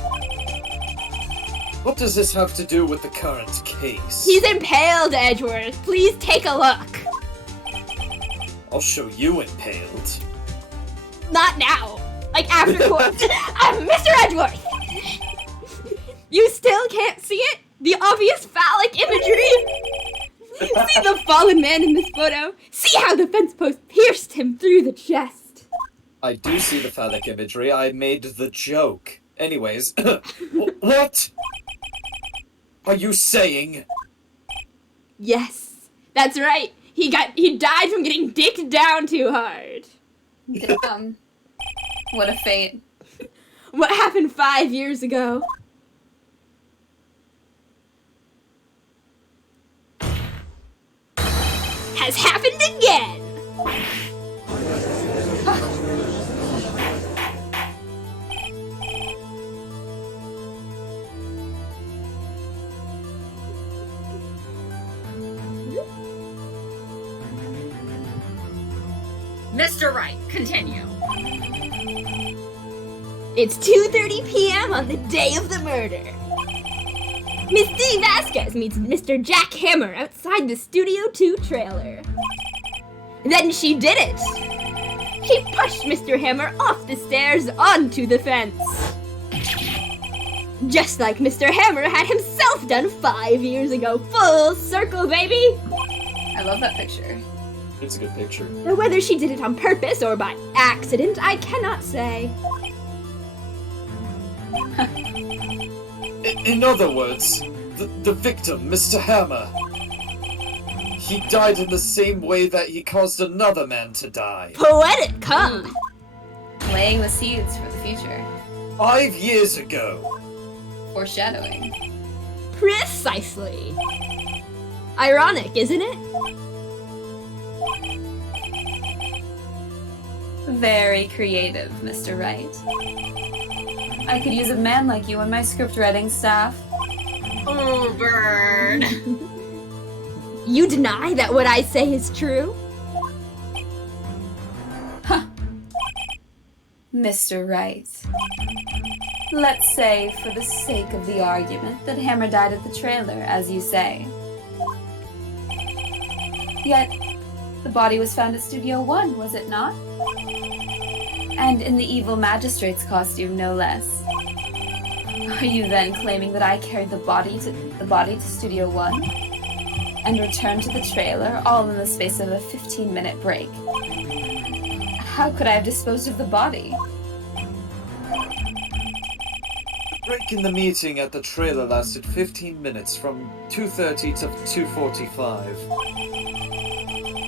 What does this have to do with the current case? He's impaled, Edgeworth. Please take a look. I'll show you impaled. Not now. Like after court. Mr. Edgeworth! You still can't see it? The obvious phallic imagery? See the fallen man in this photo? See how the fence post pierced him through the chest? I do see the phallic imagery. I made the joke. Anyways, what are you saying? Yes, that's right. He died from getting dicked down too hard. Damn. What a fate. What happened 5 years ago? Has happened again! Mr. Wright, continue. It's 2:30 p.m. on the day of the murder. Miss D. Vasquez meets Mr. Jack Hammer outside the Studio 2 trailer. Then she did it! She pushed Mr. Hammer off the stairs onto the fence. Just like Mr. Hammer had himself done 5 years ago. Full circle, baby! I love that picture. It's a good picture. Now, whether she did it on purpose or by accident, I cannot say. In other words, the victim, Mr. Hammer, he died in the same way that he caused another man to die. Poetic, huh? Laying the seeds for the future. 5 years ago. Foreshadowing. Precisely. Ironic, isn't it? Very creative, Mr. Wright. I could use a man like you on my script writing staff. Oh, burn. You deny that what I say is true? Huh. Mr. Wright. Let's say, for the sake of the argument, that Hammer died at the trailer, as you say. Yet, the body was found at Studio 1, was it not? And in the evil magistrate's costume, no less. Are you then claiming that I carried the body to Studio 1 and returned to the trailer all in the space of a 15-minute break? How could I have disposed of the body? The break in the meeting at the trailer lasted 15 minutes, from 2:30 to 2:45.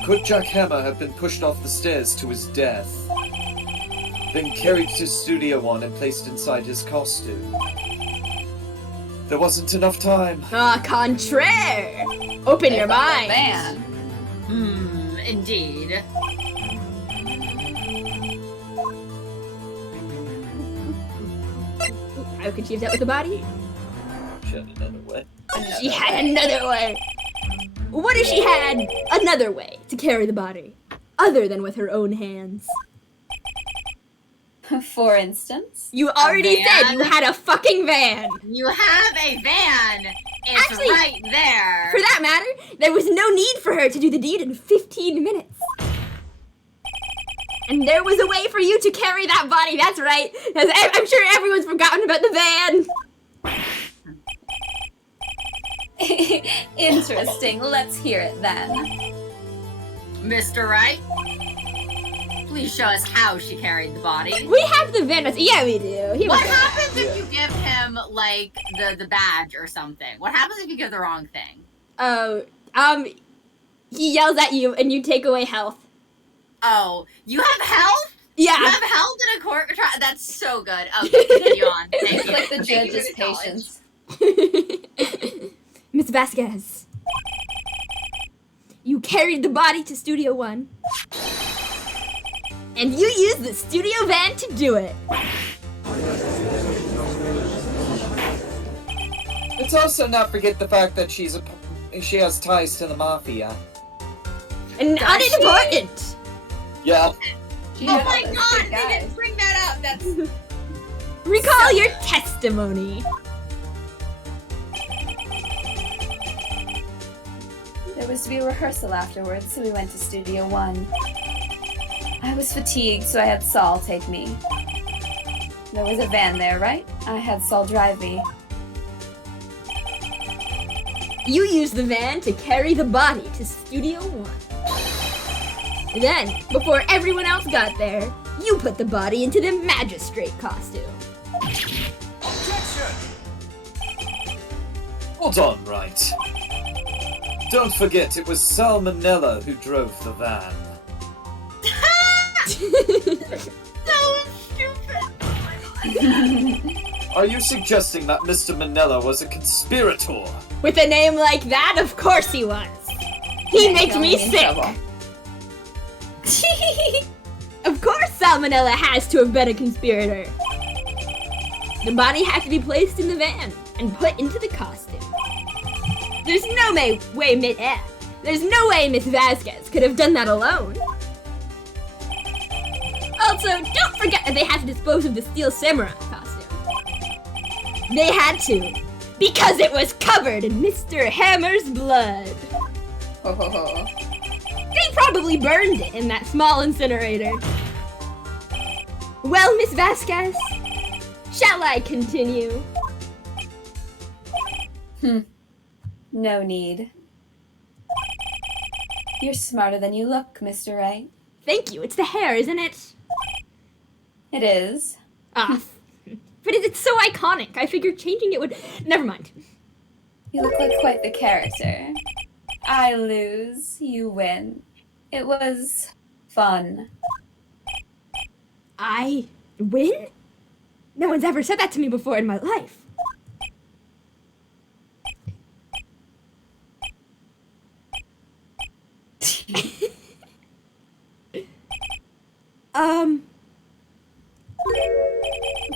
Could Jack Hammer have been pushed off the stairs to his death, then carried to Studio 1 and placed inside his costume? There wasn't enough time. Contraire! Open your mind! Man. Indeed. How could she have dealt with the body? She had another way. She had another way! What if she had another way to carry the body, other than with her own hands? For instance? You already said van? you had a fucking van. You have a van. It's Actually, right there. For that matter, there was no need for her to do the deed in 15 minutes. And there was a way for you to carry that body, that's right. I'm sure everyone's forgotten about the van. Interesting. Let's hear it then. Mr. Wright, please show us how she carried the body. We have the van. Yeah, we do. Here we What go. happens if you give him, like, the badge or something? What happens if you give the wrong thing? Oh, he yells at you and you take away health. Oh, you have health? Yeah. You have health in a court trial? That's so good. Okay, continue on. Thank It's you. like the Thank you judge's for the knowledge. patience. Miss Vasquez, you carried the body to Studio 1. And you used the studio van to do it. Let's also not forget the fact that she has ties to the mafia. And Does she? unimportant. Yeah. She Oh had my all those god, big they guys. didn't bring that up. That's Recall your testimony. There was to be a rehearsal afterwards, so we went to Studio 1. I was fatigued, so I had Saul take me. There was a van there, right? I had Saul drive me. You used the van to carry the body to Studio 1. Then, before everyone else got there, you put the body into the magistrate costume. Hold on, Wright. Don't forget, it was Salmonella who drove the van. so stupid. Oh my god. Are you suggesting that Mr. Manella was a conspirator? With a name like that, of course he was. He makes me Going in sick. trouble. Of course Salmonella has to have been a conspirator. The body had to be placed in the van and put into the costume. There's no way Miss Vasquez could have done that alone. Also, don't forget that they had to dispose of the Steel Samurai costume. They had to, because it was covered in Mr. Hammer's blood. Ho ho ho. They probably burned it in that small incinerator. Well, Miss Vasquez, shall I continue? No need. You're smarter than you look, Mr. Wright. Thank you, it's the hair, isn't it? It is. Ah, but it's so iconic. I figured changing it would... Never mind. You look like quite the character. I lose, you win. It was fun. I win? No one's ever said that to me before in my life.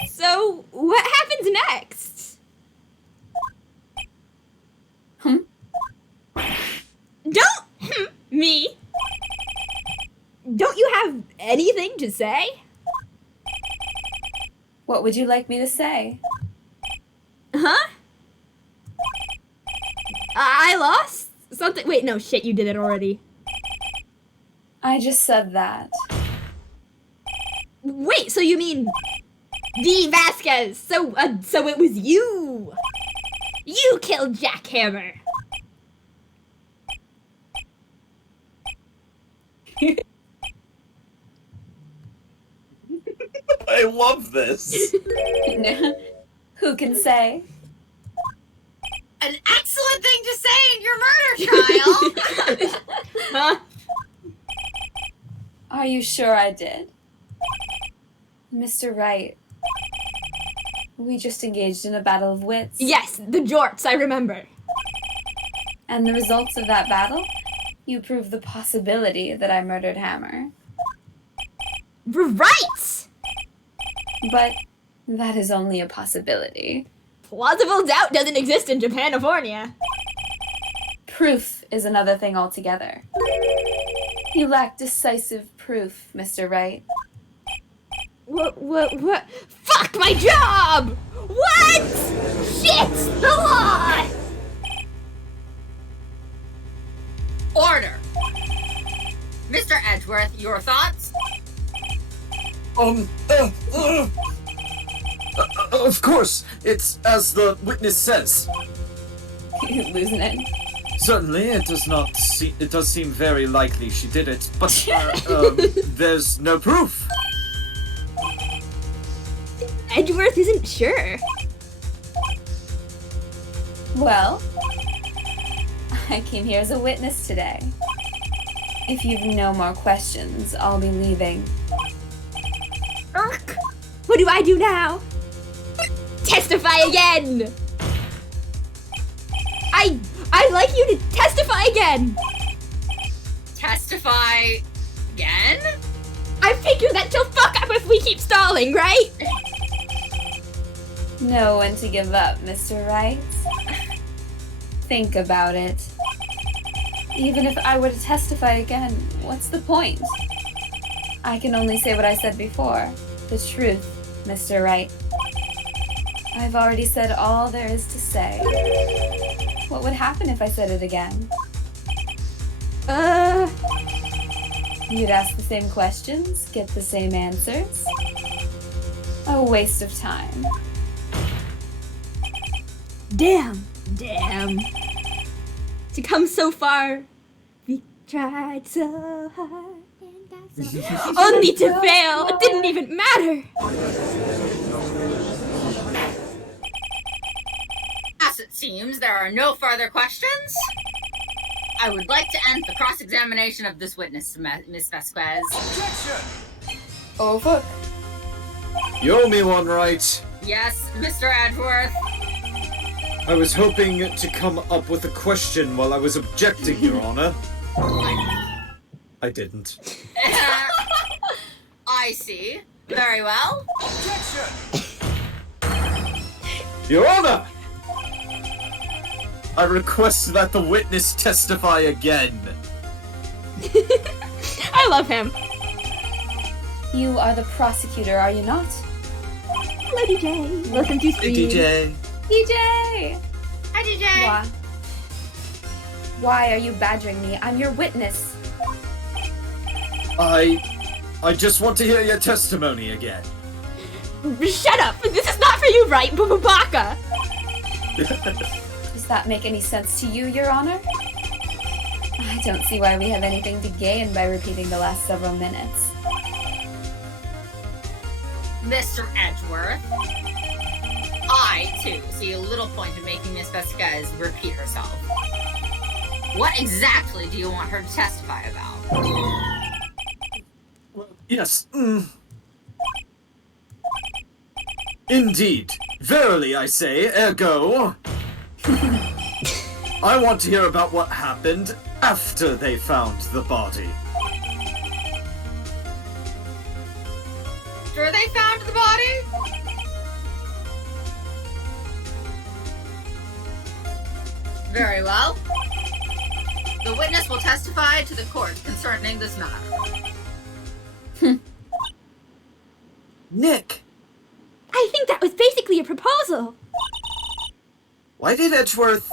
So, what happens next? Don't me. Don't you have anything to say? What would you like me to say? Huh? I lost something. Wait, no, shit, you did it already. I just said that. Wait, so you mean the Vasquez? So it was you. You killed Jackhammer. I love this. Who can say? An excellent thing to say in your murder trial. Huh? Are you sure I did? Mr. Wright, we just engaged in a battle of wits. Yes, the jorts, I remember. And the results of that battle? You proved the possibility that I murdered Hammer. Right! But that is only a possibility. Plausible doubt doesn't exist in Japanifornia. Proof is another thing altogether. You lack decisive proof, Mr. Wright. What? Fuck my job! What? Shit! The law! Order! Mr. Edgeworth, your thoughts? Of course, it's as the witness says. He's losing it. Certainly, it does seem very likely she did it, but there's no proof. Edgeworth isn't sure. Well, I came here as a witness today. If you've no more questions, I'll be leaving. Urk. What do I do now? Testify again! I'd like you to testify again! Testify again? I figure that she'll fuck up if we keep stalling, right? Know when to give up, Mr. Wright. Think about it. Even if I were to testify again, what's the point? I can only say what I said before. The truth, Mr. Wright. I've already said all there is to say. What would happen if I said it again? You'd ask the same questions, get the same answers. A waste of time. Damn. To come so far, we tried so hard and got so only to fail. It didn't even matter. As it seems, there are no further questions. I would like to end the cross-examination of this witness, Miss Vasquez. Oh, fuck. You owe me one, Wright. Yes, Mr. Edgeworth. I was hoping to come up with a question while I was objecting, Your Honor. I didn't. I see. Very well. Your Honor! I request that the witness testify again. I love him. You are the prosecutor, are you not? Hello, DJ. Welcome to stream. DJ. DJ! Hi, DJ. Why are you badgering me? I'm your witness. I just want to hear your testimony again. Shut up! This is not for you, right, Bubaka? Does that make any sense to you, Your Honor? I don't see why we have anything to gain by repeating the last several minutes. Mr. Edgeworth. I, too, see a little point in making Miss Vasquez repeat herself. What exactly do you want her to testify about? Yes. Indeed. Verily, I say, ergo. I want to hear about what happened after they found the body. After they found the body? Very well. The witness will testify to the court concerning this matter. Nick, I think that was basically a proposal. why did Edgeworth...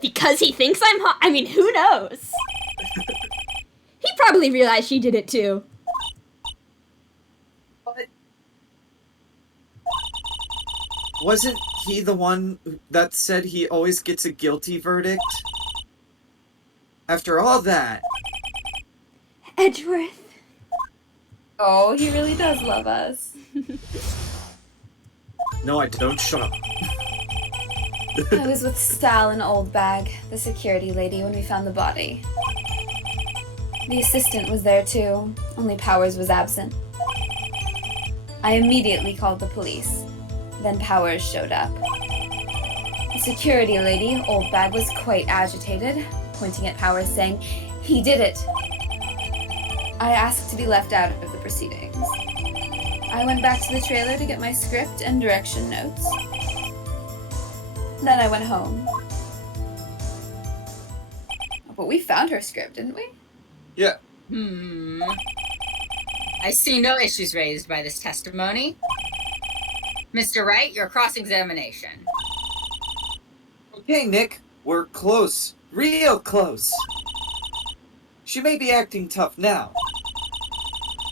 Because he thinks I'm hot. I mean, who knows? He probably realized she did it too. Wasn't he the one that said he always gets a guilty verdict? After all that... Edgeworth. Oh, he really does love us. No, I don't. Shut up. I was with Sal and Old Bag, the security lady, when we found the body. The assistant was there too, only Powers was absent. I immediately called the police. Then Powers showed up. The security lady, Old Bag, was quite agitated, pointing at Powers saying, "He did it!" I asked to be left out of the proceedings. I went back to the trailer to get my script and direction notes. Then I went home. But we found her script, didn't we? Yeah. I see no issues raised by this testimony. Mr. Wright, your cross-examination. Okay, Nick, we're close. Real close. She may be acting tough now,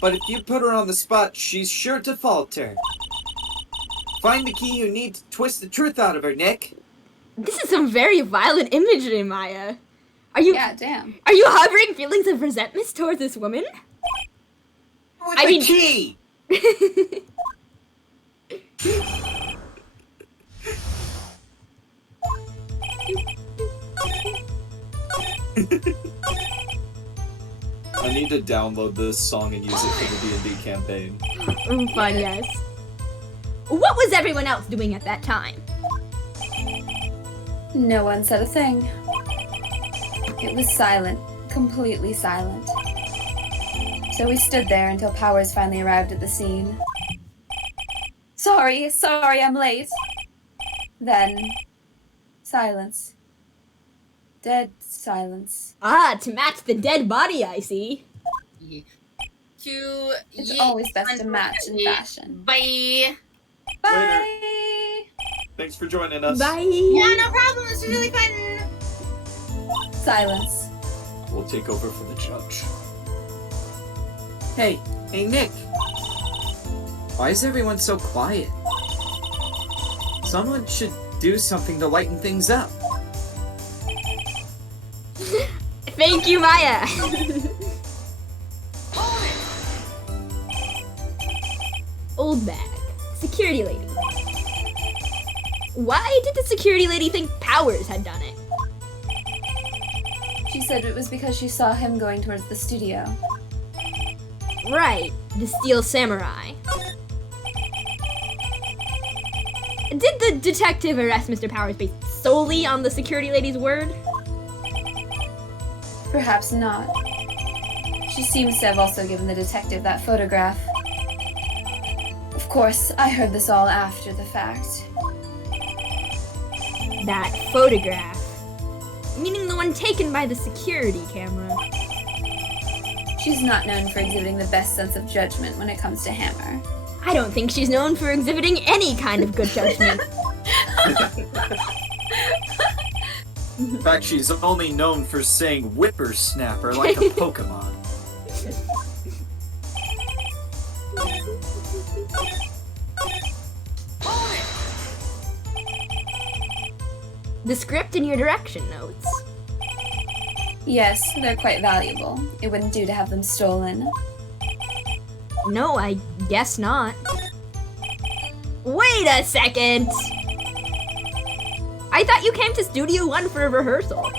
but if you put her on the spot, she's sure to falter. Find the key you need to twist the truth out of her, Nick. This is some very violent imagery, Maya. Are you damn. Are you harboring feelings of resentment towards this woman? With I the mean- key! I need to download this song and use it for the D&D campaign. Fun, yes. What was everyone else doing at that time? No one said a thing. It was silent, completely silent. So we stood there until Powers finally arrived at the scene. Sorry, I'm late. Then, silence. Dead silence. Ah, to match the dead body, I see. It's always best to match in fashion. Bye. Bye! Thanks for joining us. Bye. Yeah, no problem. This was really fun. Silence. We'll take over for the judge. Hey, Nick. Why is everyone so quiet? Someone should do something to lighten things up. Thank you, Maya. Old bag. Security lady. Why did the security lady think Powers had done it? She said it was because she saw him going towards the studio. Right, the Steel Samurai. Did the detective arrest Mr. Powers based solely on the security lady's word? Perhaps not. She seems to have also given the detective that photograph. Of course, I heard this all after the fact. That photograph. Meaning the one taken by the security camera. She's not known for exhibiting the best sense of judgment when it comes to Hammer. I don't think she's known for exhibiting any kind of good judgment. In fact, she's only known for saying whippersnapper like a Pokemon. The script and your direction notes. Yes, they're quite valuable. It wouldn't do to have them stolen. No, I guess not. Wait a second! I thought you came to Studio One for a rehearsal.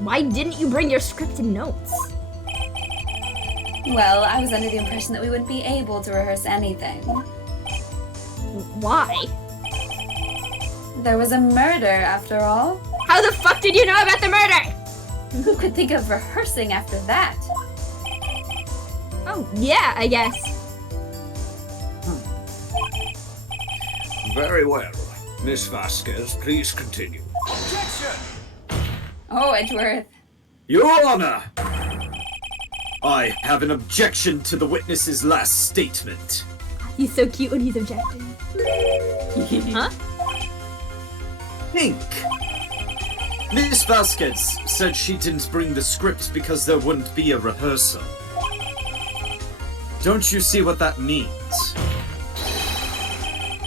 Why didn't you bring your script and notes? Well, I was under the impression that we wouldn't be able to rehearse anything. Why? There was a murder, after all. How the fuck did you know about the murder? Who could think of rehearsing after that? Oh, yeah, I guess. Very well. Miss Vasquez, please continue. Oh, Edgeworth. Your Honor! I have an objection to the witness's last statement. He's so cute when he's objecting. Huh? Think. Miss Vasquez said she didn't bring the script because there wouldn't be a rehearsal. Don't you see what that means?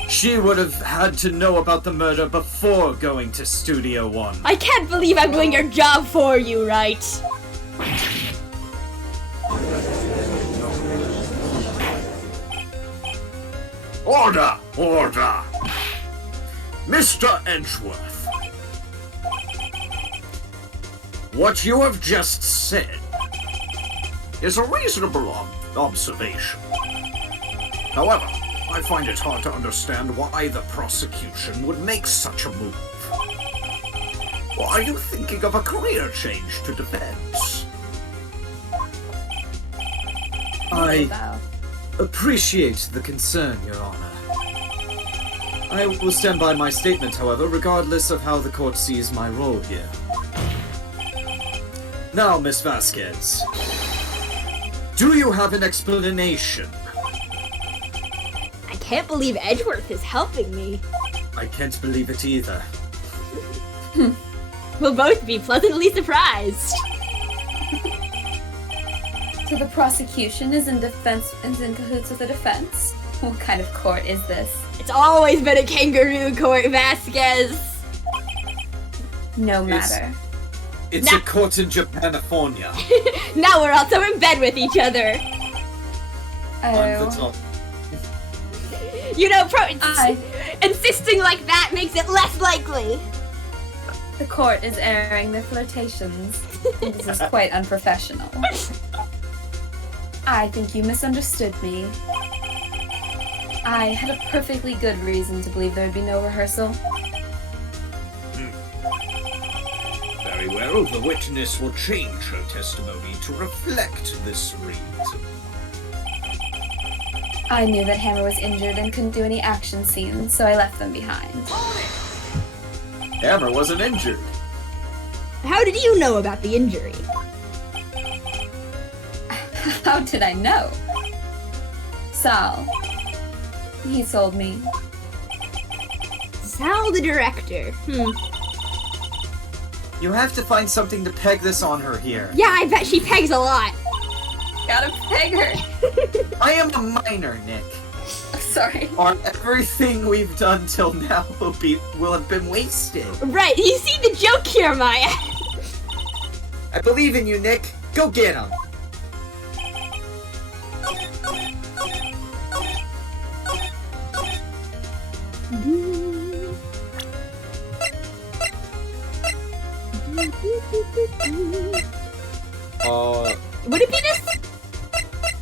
She would have had to know about the murder before going to Studio One. I can't believe I'm doing your job for you, Wright? Order! Order! Mr. Edgeworth, what you have just said is a reasonable observation. However, I find it hard to understand why the prosecution would make such a move. Or are you thinking of a career change to defense? I appreciate the concern, Your Honor. I will stand by my statement, however, regardless of how the court sees my role here. Now, Miss Vasquez, Do you have an explanation? I can't believe Edgeworth is helping me. I can't believe it either. We'll both be pleasantly surprised. So the prosecution is in cahoots with the defense? What kind of court is this? It's always been a kangaroo court, Vasquez. No matter. It's a court in Japanifornia. Now we're also in bed with each other. On the top. You know, insisting like that makes it less likely. The court is airing their flirtations. This is quite unprofessional. I think you misunderstood me. I had a perfectly good reason to believe there would be no rehearsal. Very well, the witness will change her testimony to reflect this reason. I knew that Hammer was injured and couldn't do any action scenes, so I left them behind. Hammer wasn't injured. How did you know about the injury? How did I know? Sal. He told me. Sal the director. You have to find something to peg this on her here. Yeah, I bet she pegs a lot. Gotta peg her. I am a minor, Nick. Sorry. Or everything we've done till now will have been wasted. Right, you see the joke here, Maya. I believe in you, Nick. Go get him. Would it be this?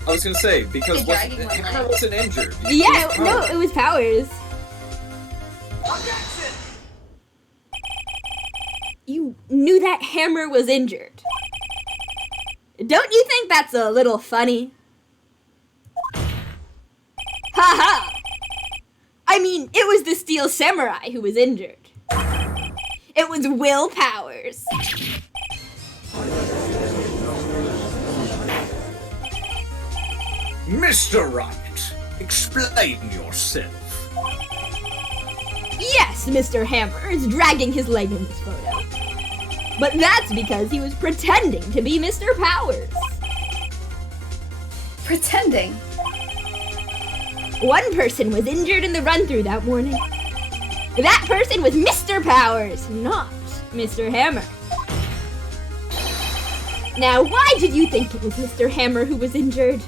I was gonna say, because Hammer wasn't injured. Yeah, no, it was Powers. You knew that Hammer was injured. Don't you think that's a little funny? Haha! I mean, it was the Steel Samurai who was injured. It was Will Powers. Mr. Wright, explain yourself. Yes, Mr. Hammer is dragging his leg in this photo. But that's because he was pretending to be Mr. Powers. Pretending? One person was injured in the run-through that morning. That person was Mr. Powers, not Mr. Hammer. Now, why did you think it was Mr. Hammer who was injured?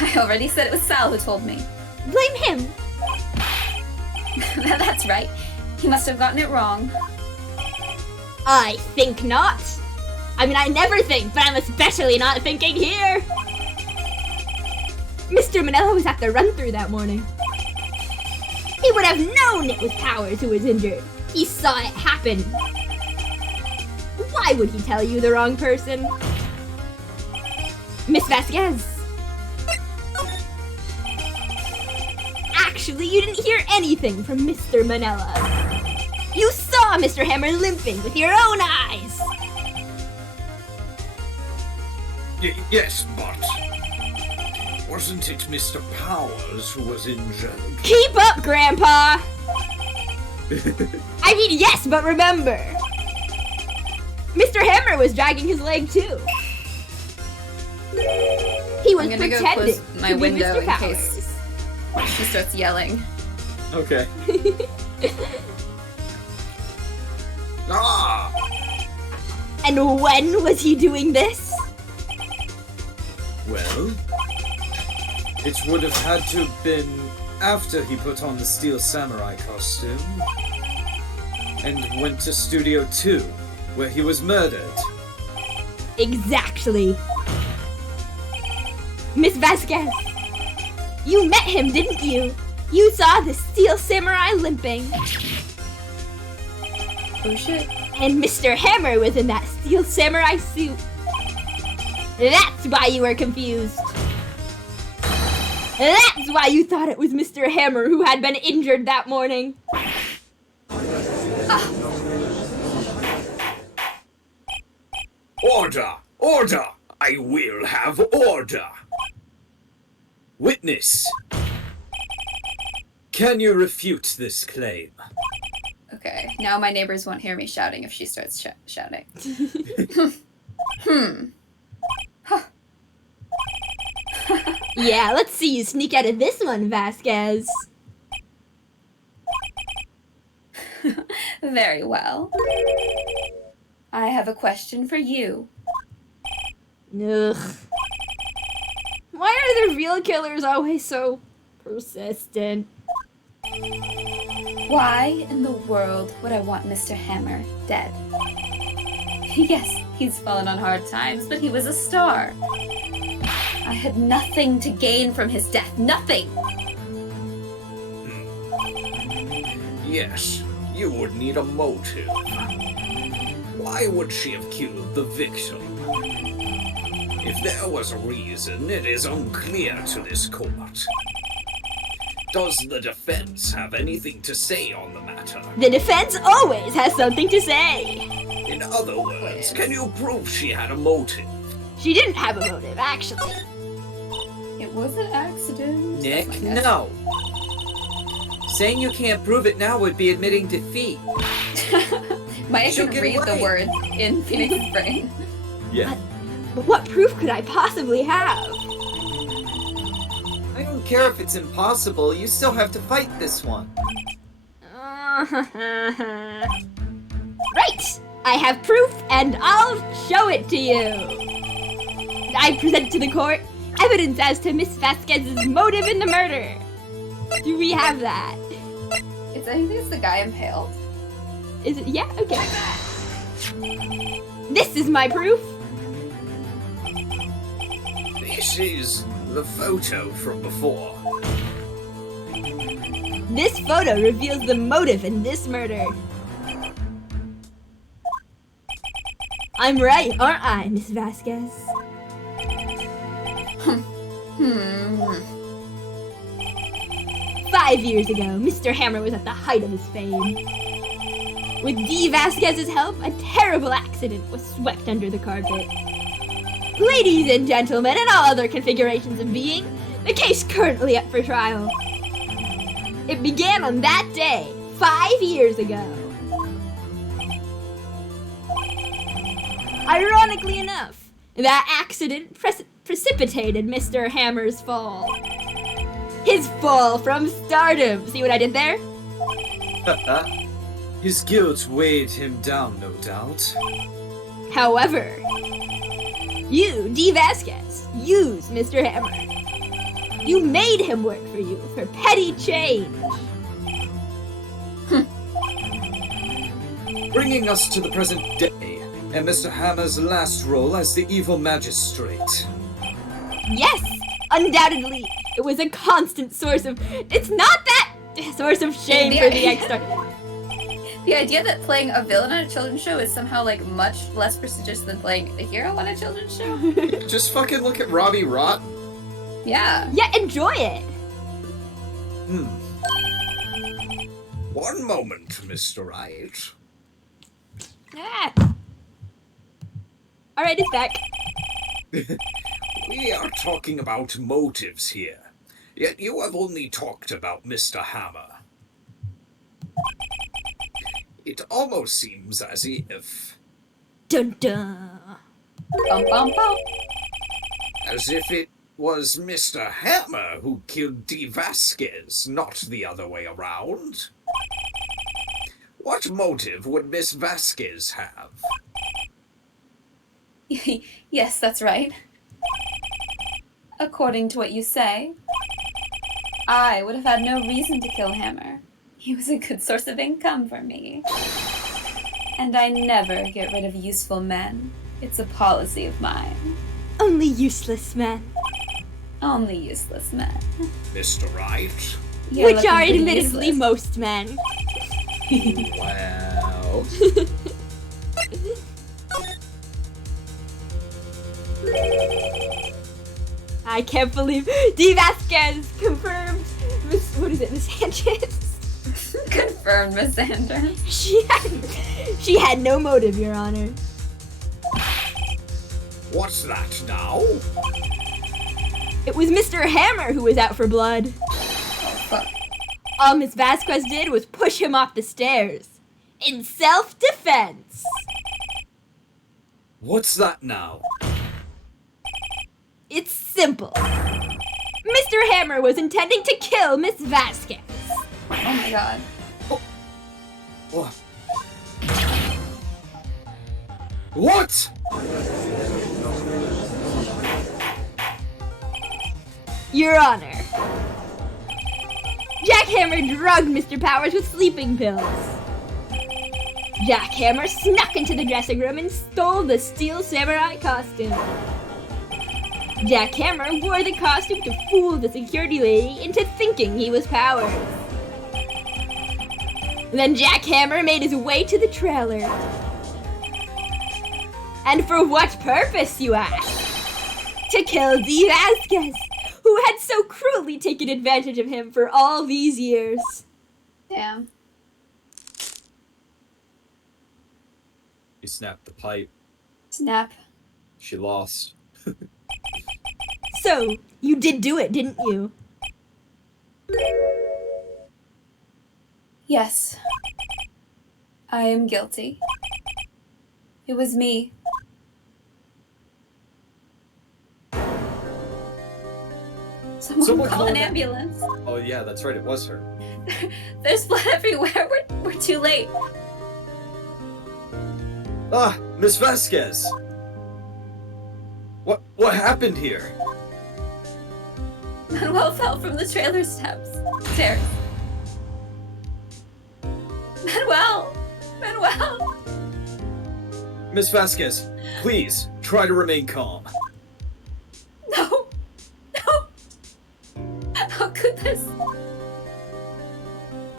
I already said it was Sal who told me. Blame him. That's right. He must have gotten it wrong. I think not. I mean, I never think, but I'm especially not thinking here. Mr. Manella was at the run-through that morning. He would have known it was Powers who was injured. He saw it happen. Why would he tell you the wrong person? Miss Vasquez. Actually, you didn't hear anything from Mr. Manella. You saw Mr. Hammer limping with your own eyes. Yes, but wasn't it Mr. Powers who was injured? Keep up, Grandpa! I mean, yes, but remember, Mr. Hammer was dragging his leg too. He was I'm gonna pretending go close my to be window Mr. in Powers. case she starts yelling. Okay. Ah! And when was he doing this? Well, it would have had to have been after he put on the Steel Samurai costume and went to Studio 2, where he was murdered. Exactly. Miss Vasquez, you met him, didn't you? You saw the Steel Samurai limping. Oh shit. And Mr. Hammer was in that Steel Samurai suit. That's why you were confused. That's why you thought it was Mr. Hammer who had been injured that morning. Order! I will have order! Witness. Can you refute this claim? Okay, now my neighbors won't hear me shouting if she starts shouting. Yeah, let's see you sneak out of this one, Vasquez. Very well. I have a question for you. Ugh. Why are the real killers always so persistent? Why in the world would I want Mr. Hammer dead? Yes, he's fallen on hard times, but he was a star. I had nothing to gain from his death. Nothing! Yes, you would need a motive. Why would she have killed the victim? If there was a reason, it is unclear to this court. Does the defense have anything to say on the matter? The defense always has something to say. In other words, can you prove she had a motive? She didn't have a motive, actually. It was an accident. Nick, That's my guess. no. Saying you can't prove it now would be admitting defeat. Maya She'll can get read the away. words in Phoenix's brain. Yeah. But what proof could I possibly have? I don't care if it's impossible, you still have to fight this one. Right! I have proof, and I'll show it to you. I present to the court evidence as to Miss Vasquez's motive in the murder. Do we have that? I think it's the guy impaled. Is it? Yeah, okay. This is my proof. This is the photo from before. This photo reveals the motive in this murder. I'm right, aren't I, Miss Vasquez? Hmm. 5 years ago, Mr. Hammer was at the height of his fame. With D. Vasquez's help, a terrible accident was swept under the carpet. Ladies and gentlemen, and all other configurations of being, the case currently up for trial. It began on that day, 5 years ago. Ironically enough, that accident precipitated Mr. Hammer's fall. His fall from stardom. See what I did there? His guilt weighed him down, no doubt. However, you, D. Vasquez, used Mr. Hammer. You made him work for you for petty change. Bringing us to the present day, and Mr. Hammer's last role as the evil magistrate. Yes, undoubtedly, it was a constant source of. It's not that source of shame for the ex-star. The idea that playing a villain on a children's show is somehow like much less prestigious than playing a hero on a children's show. Just fucking look at Robbie Rott. Yeah. Yeah, enjoy it. One moment, Mr. Wright. Ah. All right, it's back. We are talking about motives here, yet you have only talked about Mr. Hammer. It almost seems as if... Dun dun. Bum, bum, bum. as if it was Mr. Hammer who killed D. Vasquez, not the other way around. What motive would Miss Vasquez have? Yes, that's right. According to what you say, I would have had no reason to kill Hammer. He was a good source of income for me. And I never get rid of useful men. It's a policy of mine. Only useless men. Only useless men. Mr. Wright? You're Which looking are pretty admittedly useless. most men. Wow. I can't believe D. Vasquez confirmed. What is it, Miss Sanchez? Confirmed, Miss Sanders. She had no motive, Your Honor. What's that now? It was Mr. Hammer who was out for blood. Fuck. All Miss Vasquez did was push him off the stairs. In self-defense. What's that now? It's simple. Mr. Hammer was intending to kill Miss Vasquez. Oh my god. What? What? Your Honor. Jack Hammer drugged Mr. Powers with sleeping pills. Jack Hammer snuck into the dressing room and stole the steel samurai costume. Jack Hammer wore the costume to fool the security lady into thinking he was Powers. Then Jack Hammer made his way to the trailer. And for what purpose, you ask? To kill Dee Vasquez, who had so cruelly taken advantage of him for all these years. Damn. He snapped the pipe. Snap. She lost. So, you did do it, didn't you? Yes. I am guilty. It was me. Someone call an ambulance. Oh yeah, that's right, it was her. There's blood everywhere. We're too late. Ah, Miss Vasquez! What happened here? Manuel fell from the trailer steps. Stairs. Manuel! Manuel! Miss Vasquez, please, try to remain calm. No! No! How could this?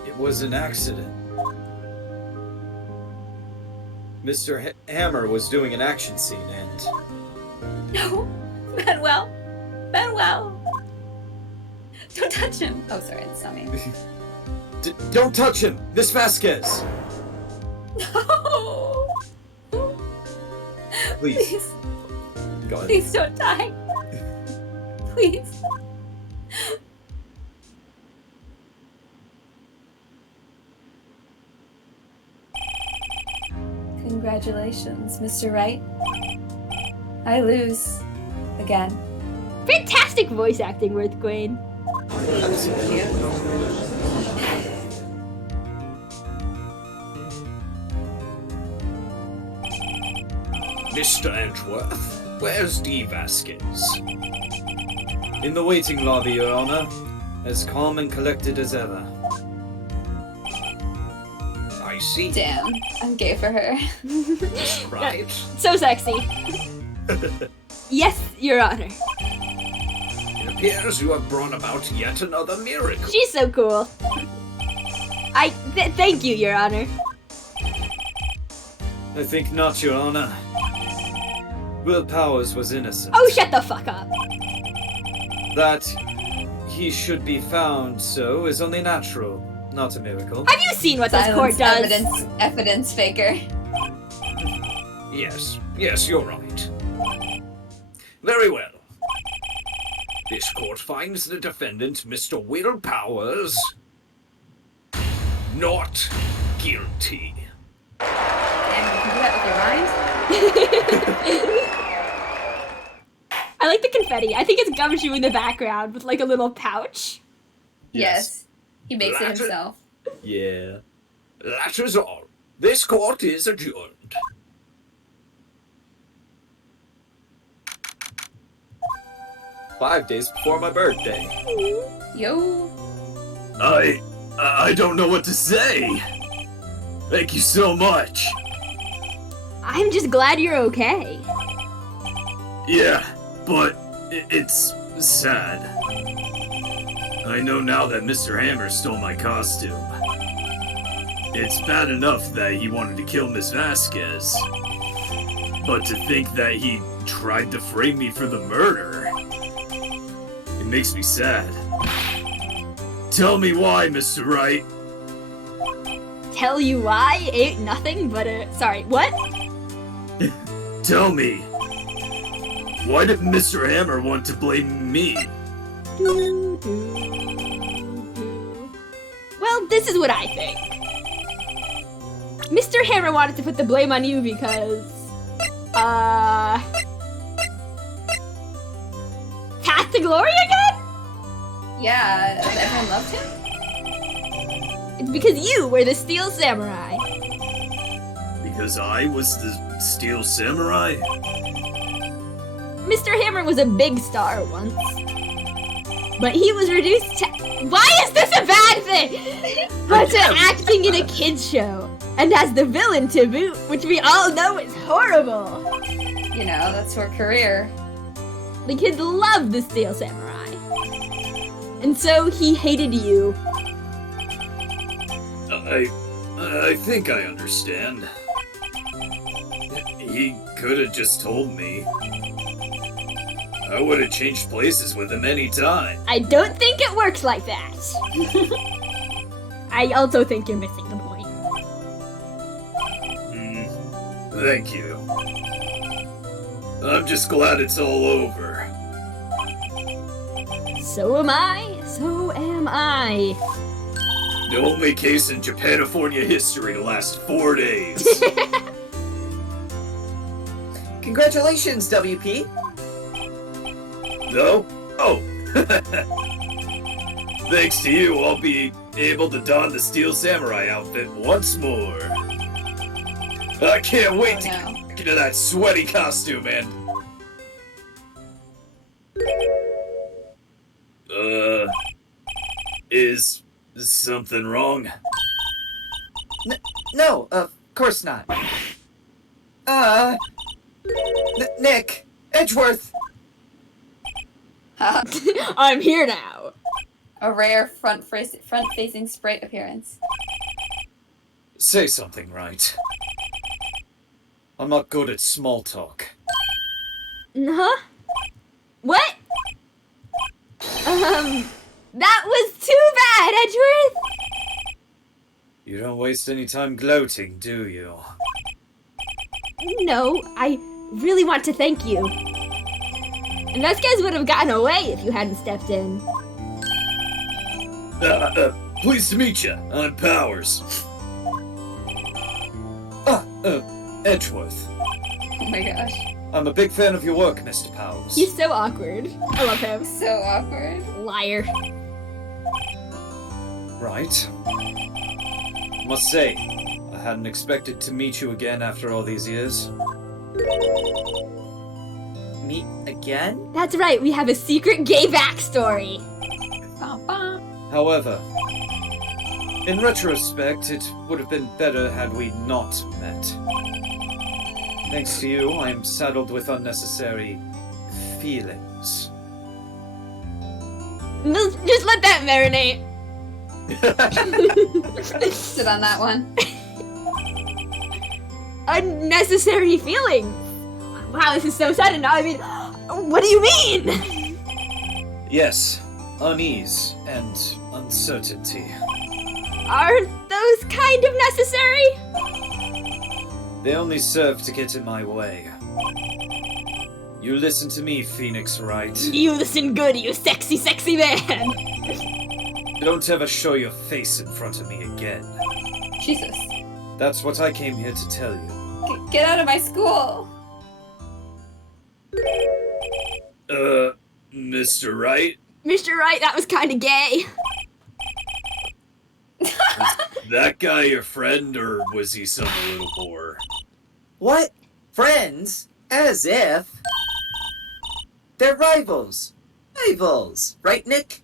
It was an accident. Mr. Hammer was doing an action scene and... No! Manuel! Manuel! Don't touch him! Oh, sorry, that's not me. Don't touch him! Miss Vasquez! No! Please. Go ahead. Please don't die. Please. Congratulations, Mr. Wright. I lose. Again. Fantastic voice acting, Worth Gawain. Mr. Edgeworth, where's Dee Vasquez? In the waiting lobby, Your Honor. As calm and collected as ever. I see. Damn, I'm gay for her. Right. So sexy. Yes, Your Honor. It appears you have brought about yet another miracle. She's so cool. Thank you, Your Honor. I think not, Your Honor. Will Powers was innocent. Oh, shut the fuck up. That he should be found so is only natural, not a miracle. Have you seen what this court Silence, does? evidence faker. Yes, you're right. Very well. This court finds the defendant, Mr. Will Powers, not guilty. Damn, you can do that with your mind? I like the confetti. I think it's Gumshoe in the background with like a little pouch. Yes. He makes it Latin. himself. Yeah. That is all. This court is adjourned. "5 days before my birthday." Yo. I don't know what to say. Thank you so much. I'm just glad you're okay. Yeah, but it's sad. I know now that Mr. Hammer stole my costume. It's bad enough that he wanted to kill Miss Vasquez, but to think that he tried to frame me for the murder, it makes me sad. Tell me why, Mr. Wright. Tell you why? Ain't nothing but a... Sorry, what? Tell me. Why did Mr. Hammer want to blame me? Well, this is what I think. Mr. Hammer wanted to put the blame on you because, Path to Glory again? Yeah, everyone loved him? It's because you were the Steel Samurai. Because I was the Steel Samurai? Mr. Hammer was a big star once. But he was reduced to... Why is this a bad thing? But to acting in a kid's show. And as the villain to boot, which we all know is horrible. You know, that's her career. The kids loved the Steel Samurai. And so he hated you. I think I understand. He could have just told me. I would have changed places with him any time. I don't think it works like that. I also think you're missing the point. Thank you. I'm just glad it's all over. So am I. So am I. The only case in Japanifornia history to last 4 days. Congratulations, WP. No? Oh. Thanks to you, I'll be able to don the Steel Samurai outfit once more. I can't wait to get into that sweaty costume, man. Is something wrong? No, of course not. Nick, Edgeworth. I'm here now. A rare front-facing sprite appearance. Say something, Wright. I'm not good at small talk. Huh? What? That was too bad, Edgeworth! You don't waste any time gloating, do you? No, I really want to thank you. And those guys would have gotten away if you hadn't stepped in. Pleased to meet you. I'm Powers. Edgeworth. Oh my gosh. I'm a big fan of your work, Mr. Powers. He's so awkward. I love him. So awkward. Liar. Right. Must say, I hadn't expected to meet you again after all these years. Meet again? That's right, we have a secret gay backstory. Ba-ba. However, in retrospect, it would have been better had we not met. Thanks to you, I am saddled with unnecessary feelings. Just let that marinate. Sit on that one. Unnecessary feelings. Wow, this is so sudden. I mean, what do you mean? Yes, unease and uncertainty. Aren't those kind of necessary? They only serve to get in my way. You listen to me, Phoenix Wright. You listen good, you sexy, sexy man. Don't ever show your face in front of me again. Jesus. That's what I came here to tell you. Get out of my school. Mr. Wright? Mr. Wright, that was kind of gay. That guy your friend, or was he some little whore? What? Friends? As if. They're rivals. Rivals. Right, Nick?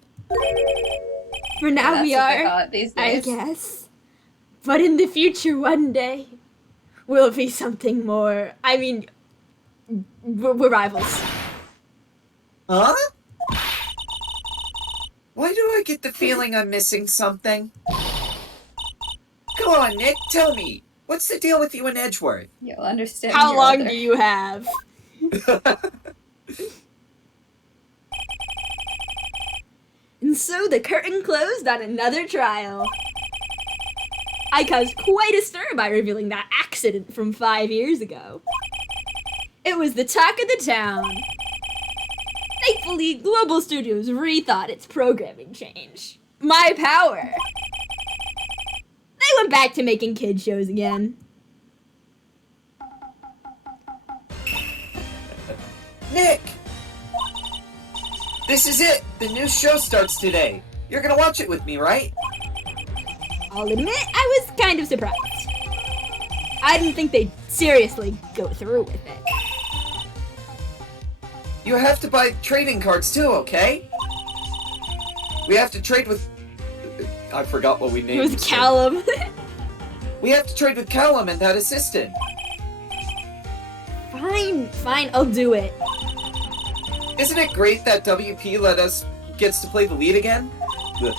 For now That's we what they are, call it these I days. guess. But in the future, one day, we'll be something more. I mean, we're rivals. Huh? Why do I get the feeling I'm missing something? Come on, Nick, tell me. What's the deal with you and Edgeworth? You'll understand. How when you're long older. do you have? And so the curtain closed on another trial. I caused quite a stir by revealing that accident from 5 years ago. It was the talk of the town. Thankfully, Global Studios rethought its programming change. My power! They went back to making kid shows again. Nick! This is it! The new show starts today. You're gonna watch it with me, right? I'll admit, I was kind of surprised. I didn't think they'd seriously go through with it. You have to buy trading cards too, okay? We have to trade with... I forgot what we named It was Callum. We have to trade with Callum and that assistant. Fine, I'll do it. Isn't it great that WP gets to play the lead again? Ugh.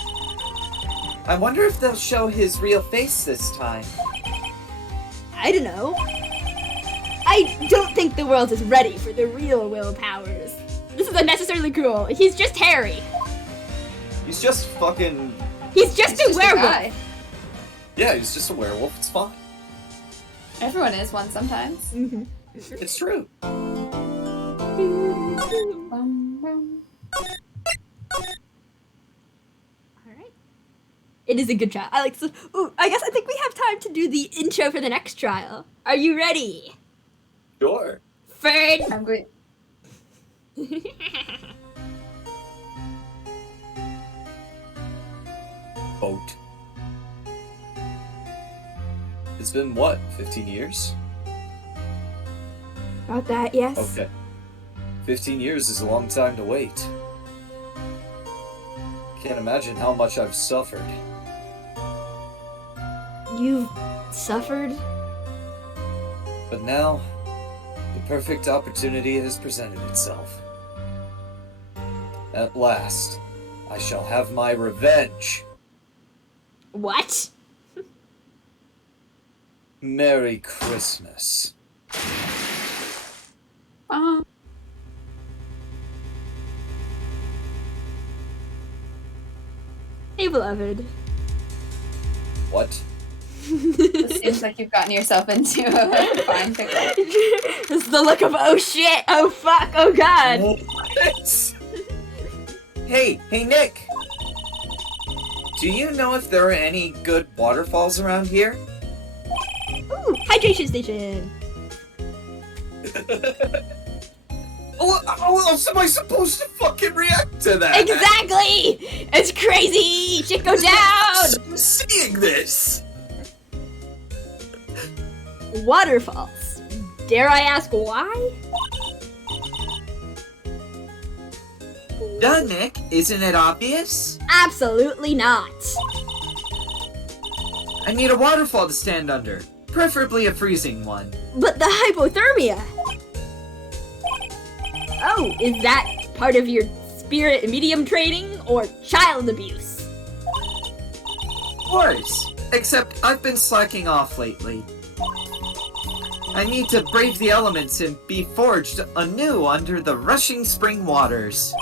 I wonder if they'll show his real face this time. I don't know. I don't think the world is ready for the real Will Powers. This is unnecessarily cruel. He's just Harry. He's just fucking... He's just a werewolf. guy. Yeah, he's just a werewolf. It's fine. Everyone is one sometimes. Mm-hmm. It's true. Alright. It is a good trial. I guess I think we have time to do the intro for the next trial. Are you ready? Sure. Fern! I'm great. Boat. It's been, what, 15 years? About that, yes. Okay. 15 years is a long time to wait. Can't imagine how much I've suffered. You've suffered? But now, the perfect opportunity has presented itself. At last, I shall have my revenge. What? Merry Christmas. Hey, beloved. What? It seems like you've gotten yourself into a fine pickle. This is the look of, oh shit, oh fuck, oh god. What? Hey, Nick! Do you know if there are any good waterfalls around here? Ooh, hydration station. How else am I supposed to fucking react to that? Exactly! It's crazy! Shit go down! I'm seeing this! Waterfalls. Dare I ask why? Duh, Nick. Isn't it obvious? Absolutely not. I need a waterfall to stand under. Preferably a freezing one. But the hypothermia! Oh, is that part of your spirit medium training or child abuse? Worse. Except I've been slacking off lately. I need to brave the elements and be forged anew under the rushing spring waters.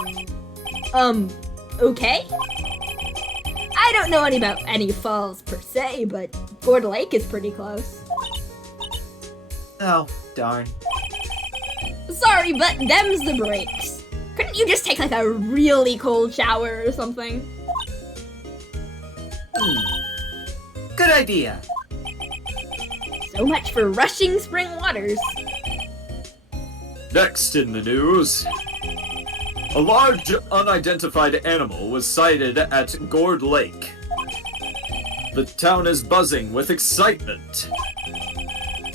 Okay? I don't know any falls per se, but Gord Lake is pretty close. Oh, darn. Sorry, but them's the breaks. Couldn't you just take like a really cold shower or something? Good idea. So much for rushing spring waters. Next in the news. A large unidentified animal was sighted at Gord Lake. The town is buzzing with excitement.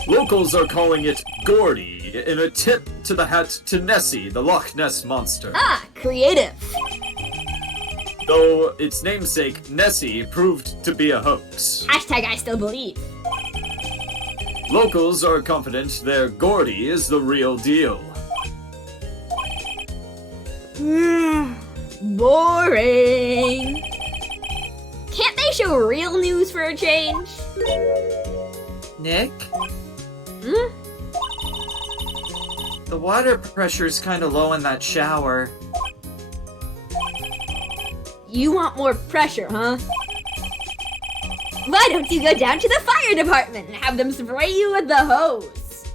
Locals are calling it Gordy in a tip to the hat to Nessie, the Loch Ness monster. Ah, creative. Though its namesake, Nessie, proved to be a hoax. Hashtag I still believe. Locals are confident their Gordy is the real deal. Boring. Can't they show real news for a change? Nick? Hmm? The water pressure's kinda low in that shower. You want more pressure, huh? Why don't you go down to the fire department and have them spray you with the hose?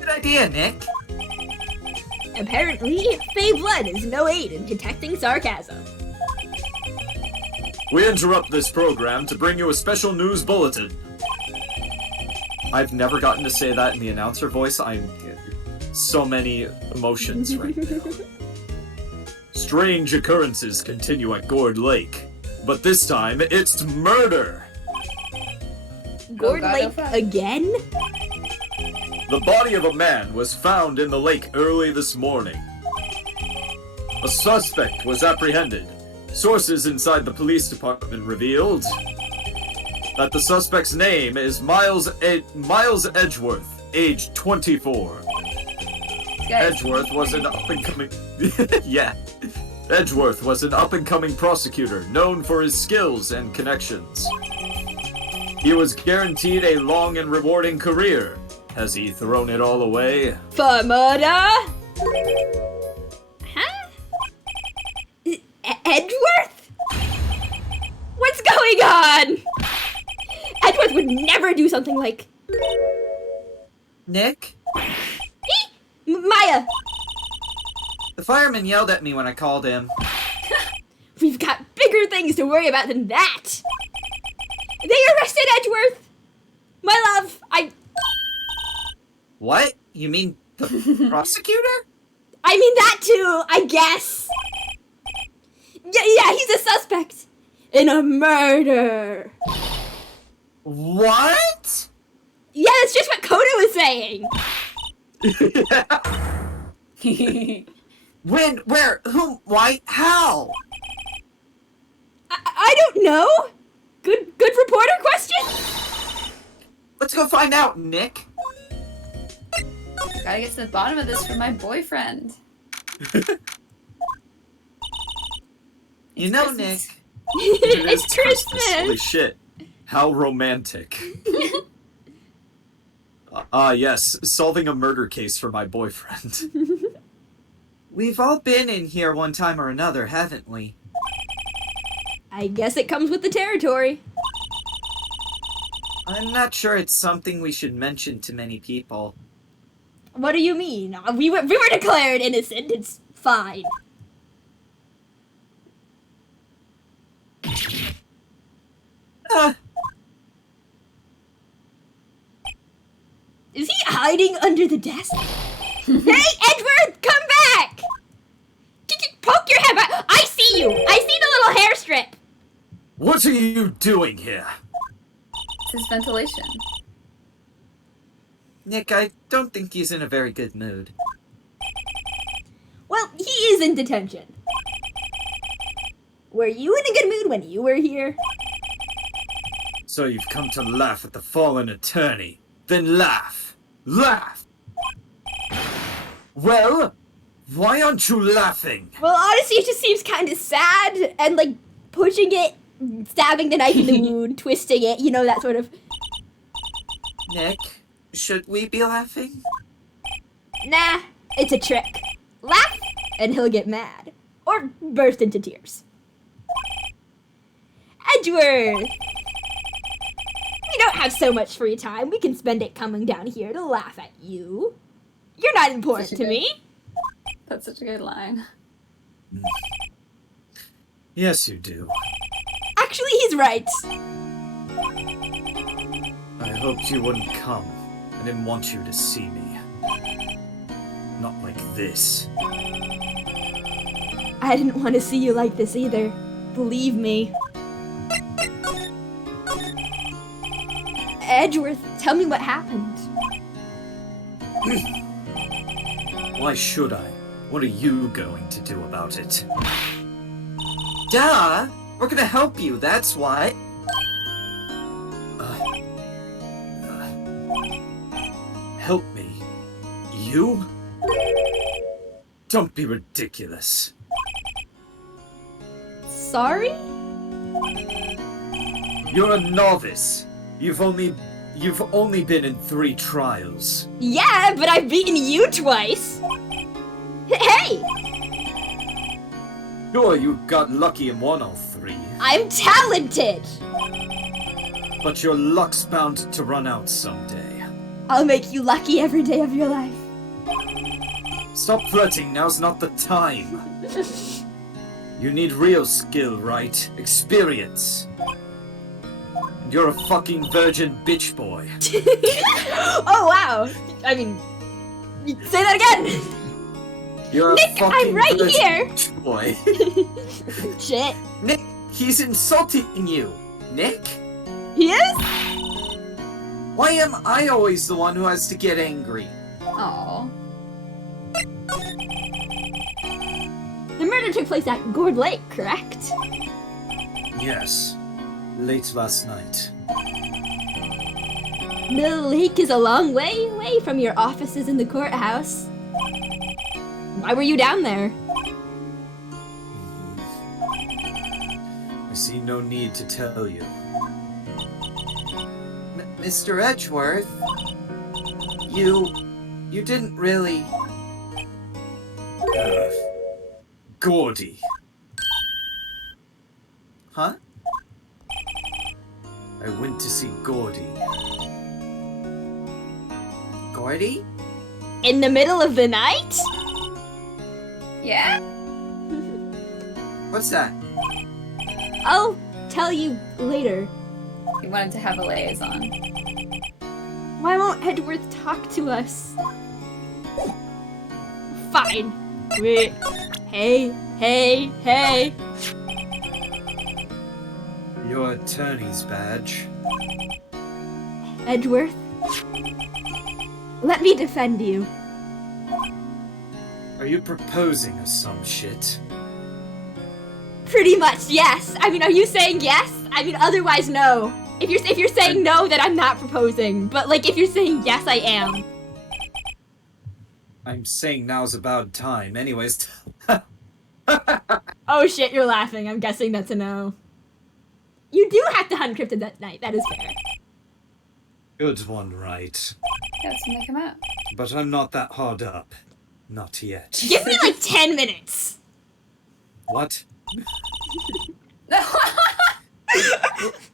Good idea, Nick. Apparently, Fey blood is no aid in detecting sarcasm. We interrupt this program to bring you a special news bulletin. I've never gotten to say that in the announcer voice. I'm so many emotions right now. Strange occurrences continue at Gourd Lake, but this time it's murder. Gourd Lake again? The body of a man was found in the lake early this morning. A suspect was apprehended. Sources inside the police department revealed that the suspect's name is Miles Edgeworth, age 24. Edgeworth was an up-and-coming... yeah. Edgeworth was an up-and-coming prosecutor, known for his skills and connections. He was guaranteed a long and rewarding career. Has he thrown it all away? For murder? Huh? Edgeworth? What's going on? Edgeworth would never do something like... Nick? Maya! The fireman yelled at me when I called him. We've got bigger things to worry about than that! They arrested Edgeworth! My love, What? You mean the prosecutor? I mean that too, I guess! Yeah, he's a suspect! In a murder! What? Yeah, that's just what Koda was saying! When? Where? Whom? Why? How? I don't know! Good reporter question? Let's go find out, Nick. Gotta get to the bottom of this for my boyfriend. You know, Christmas. Nick. It's Christmas! Holy shit. How romantic. Yes, solving a murder case for my boyfriend. We've all been in here one time or another, haven't we? I guess it comes with the territory. I'm not sure it's something we should mention to many people. What do you mean? We were declared innocent, it's fine. Is he hiding under the desk? Hey, Edgeworth, come back! Poke your head back. I see you. I see the little hair strip. What are you doing here? It's his ventilation. Nick, I don't think he's in a very good mood. Well, he is in detention. Were you in a good mood when you were here? So you've come to laugh at the fallen attorney. Then laugh. Laugh! Well, Why aren't you laughing? Well, honestly, it just seems kind of sad and like pushing it, stabbing the knife in the wound, twisting it, you know, that sort of. Nick, should we be laughing? Nah, it's a trick. Laugh, and he'll get mad. Or burst into tears. Edgeworth! We don't have so much free time. We can spend it coming down here to laugh at you. You're not important to me. That's such a good line. Yes, you do. Actually, he's right. I hoped you wouldn't come. I didn't want you to see me. Not like this. I didn't want to see you like this either. Believe me. Edgeworth, tell me what happened. Why should I? What are you going to do about it? Duh! We're gonna help you, that's why. Help me? You? Don't be ridiculous. Sorry? You're a novice. You've only been in 3 trials. Yeah, but I've beaten you twice. Hey! Sure, you got lucky and won all 3. I'm talented! But your luck's bound to run out someday. I'll make you lucky every day of your life. Stop flirting, now's not the time. You need real skill, Wright. Experience. And you're a fucking virgin bitch boy. Oh wow! I mean, say that again. You're Nick, a fucking I'm right virgin here. bitch boy. Shit. Nick, he's insulting you. Nick? He is? Why am I always the one who has to get angry? Oh. The murder took place at Gourd Lake, correct? Yes. Late last night. The lake is a long way away from your offices in the courthouse. Why were you down there? I see no need to tell you. Mr. Edgeworth, you didn't really... Gordy. Huh? I went to see Gordy. Gordy? In the middle of the night? Yeah? What's that? I'll tell you later. He wanted to have a liaison. Why won't Edgeworth talk to us? Fine. Wait. Hey. Your attorney's badge. Edgeworth, let me defend you. Are you proposing or some shit? Pretty much, yes. I mean, are you saying yes? I mean, otherwise, no. If you're saying no, then I'm not proposing. But like, if you're saying yes, I am. I'm saying now's about time. Anyways. Oh shit, you're laughing. I'm guessing that's a no. You do have to hunt cryptid that night. That is fair. Good one, right. That's when they come out. But I'm not that hard up. Not yet. Give me like 10 minutes. What?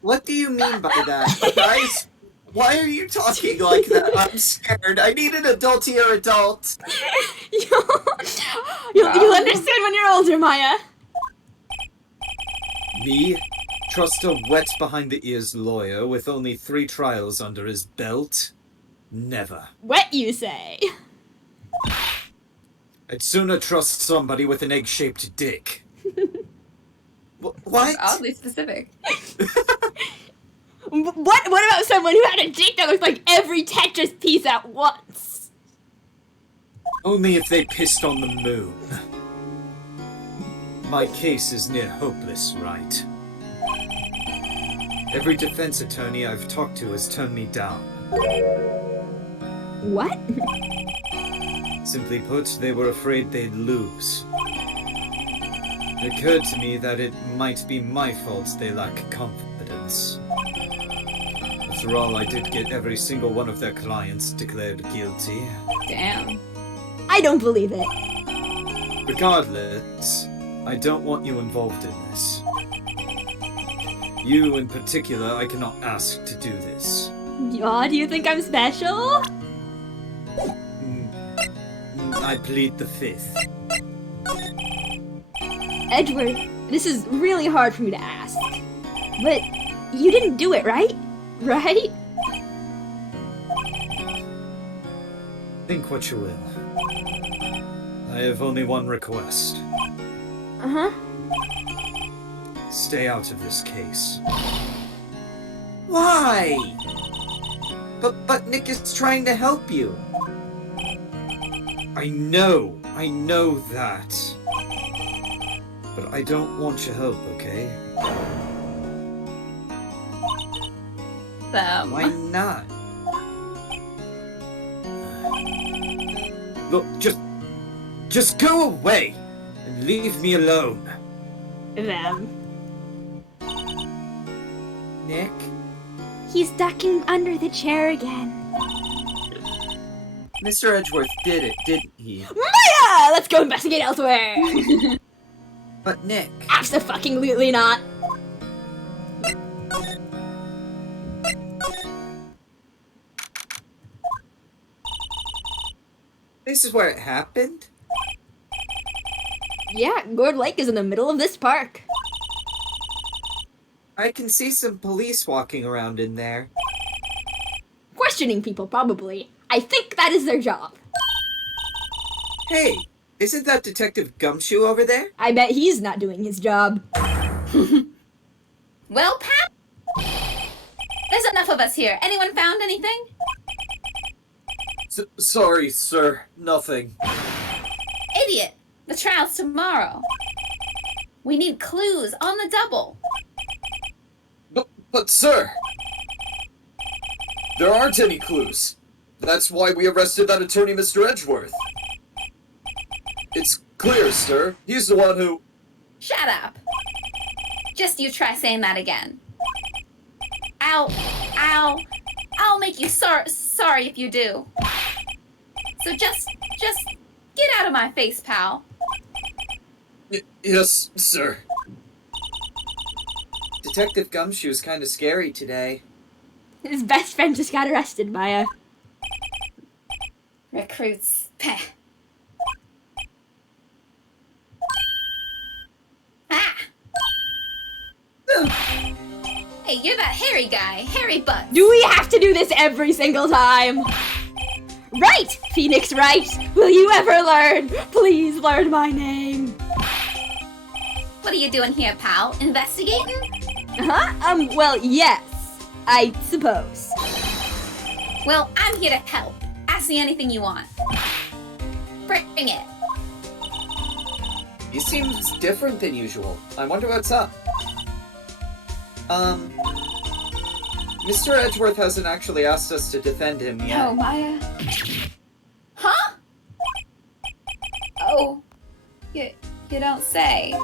What do you mean by that? Guys, why are you talking like that? I'm scared. I need an adultier adult. You'll understand when you're older, Maya. Me? Trust a wet behind the ears lawyer with only 3 trials under his belt? Never. Wet, you say? I'd sooner trust somebody with an egg-shaped dick. What? Oddly specific. What about someone who had a dick that looked like every Tetris piece at once? Only if they pissed on the moon. My case is near hopeless, right? Every defense attorney I've talked to has turned me down. What? Simply put, they were afraid they'd lose. It occurred to me that it might be my fault they lack confidence. After all, I did get every single one of their clients declared guilty. Damn. I don't believe it. Regardless, I don't want you involved in this. You in particular, I cannot ask to do this. Aw, do you think I'm special? I plead the 5th. Edgeworth, this is really hard for me to ask. But you didn't do it, right? Right? Think what you will. I have only one request. Uh-huh. Stay out of this case. Why? But Nick is trying to help you. I know that. But I don't want your help, okay? Why not? Look, just go away and leave me alone. Them. Nick? He's ducking under the chair again. Mr. Edgeworth did it, didn't he? Maya! Let's go investigate elsewhere! But Nick... Abso-fucking-lutely not. This is where it happened? Yeah, Gourd Lake is in the middle of this park. I can see some police walking around in there. Questioning people, probably. I think that is their job. Hey, isn't that Detective Gumshoe over there? I bet he's not doing his job. Well, Pat? There's enough of us here. Anyone found anything? Sorry, sir. Nothing. Idiot! The trial's tomorrow. We need clues on the double. But sir, there aren't any clues. That's why we arrested that attorney, Mr. Edgeworth. It's clear, sir. He's the one who... Shut up. Just you try saying that again. I'll make you sorry if you do. So just get out of my face, pal. Yes, sir. Detective Gumshoe's kind of scary today. His best friend just got arrested, Maya. Recruits. Peh. Ah! Hey, you're that hairy guy, Hairy Butts. Do we have to do this every single time? Right, Phoenix Wright. Will you ever learn? Please learn my name. What are you doing here, pal? Investigating? Huh? Well, yes, I suppose. Well, I'm here to help. Ask me anything you want. Bring it. He seems different than usual. I wonder what's up. Mr. Edgeworth hasn't actually asked us to defend him yet. Oh, Maya. Huh? Oh, you don't say.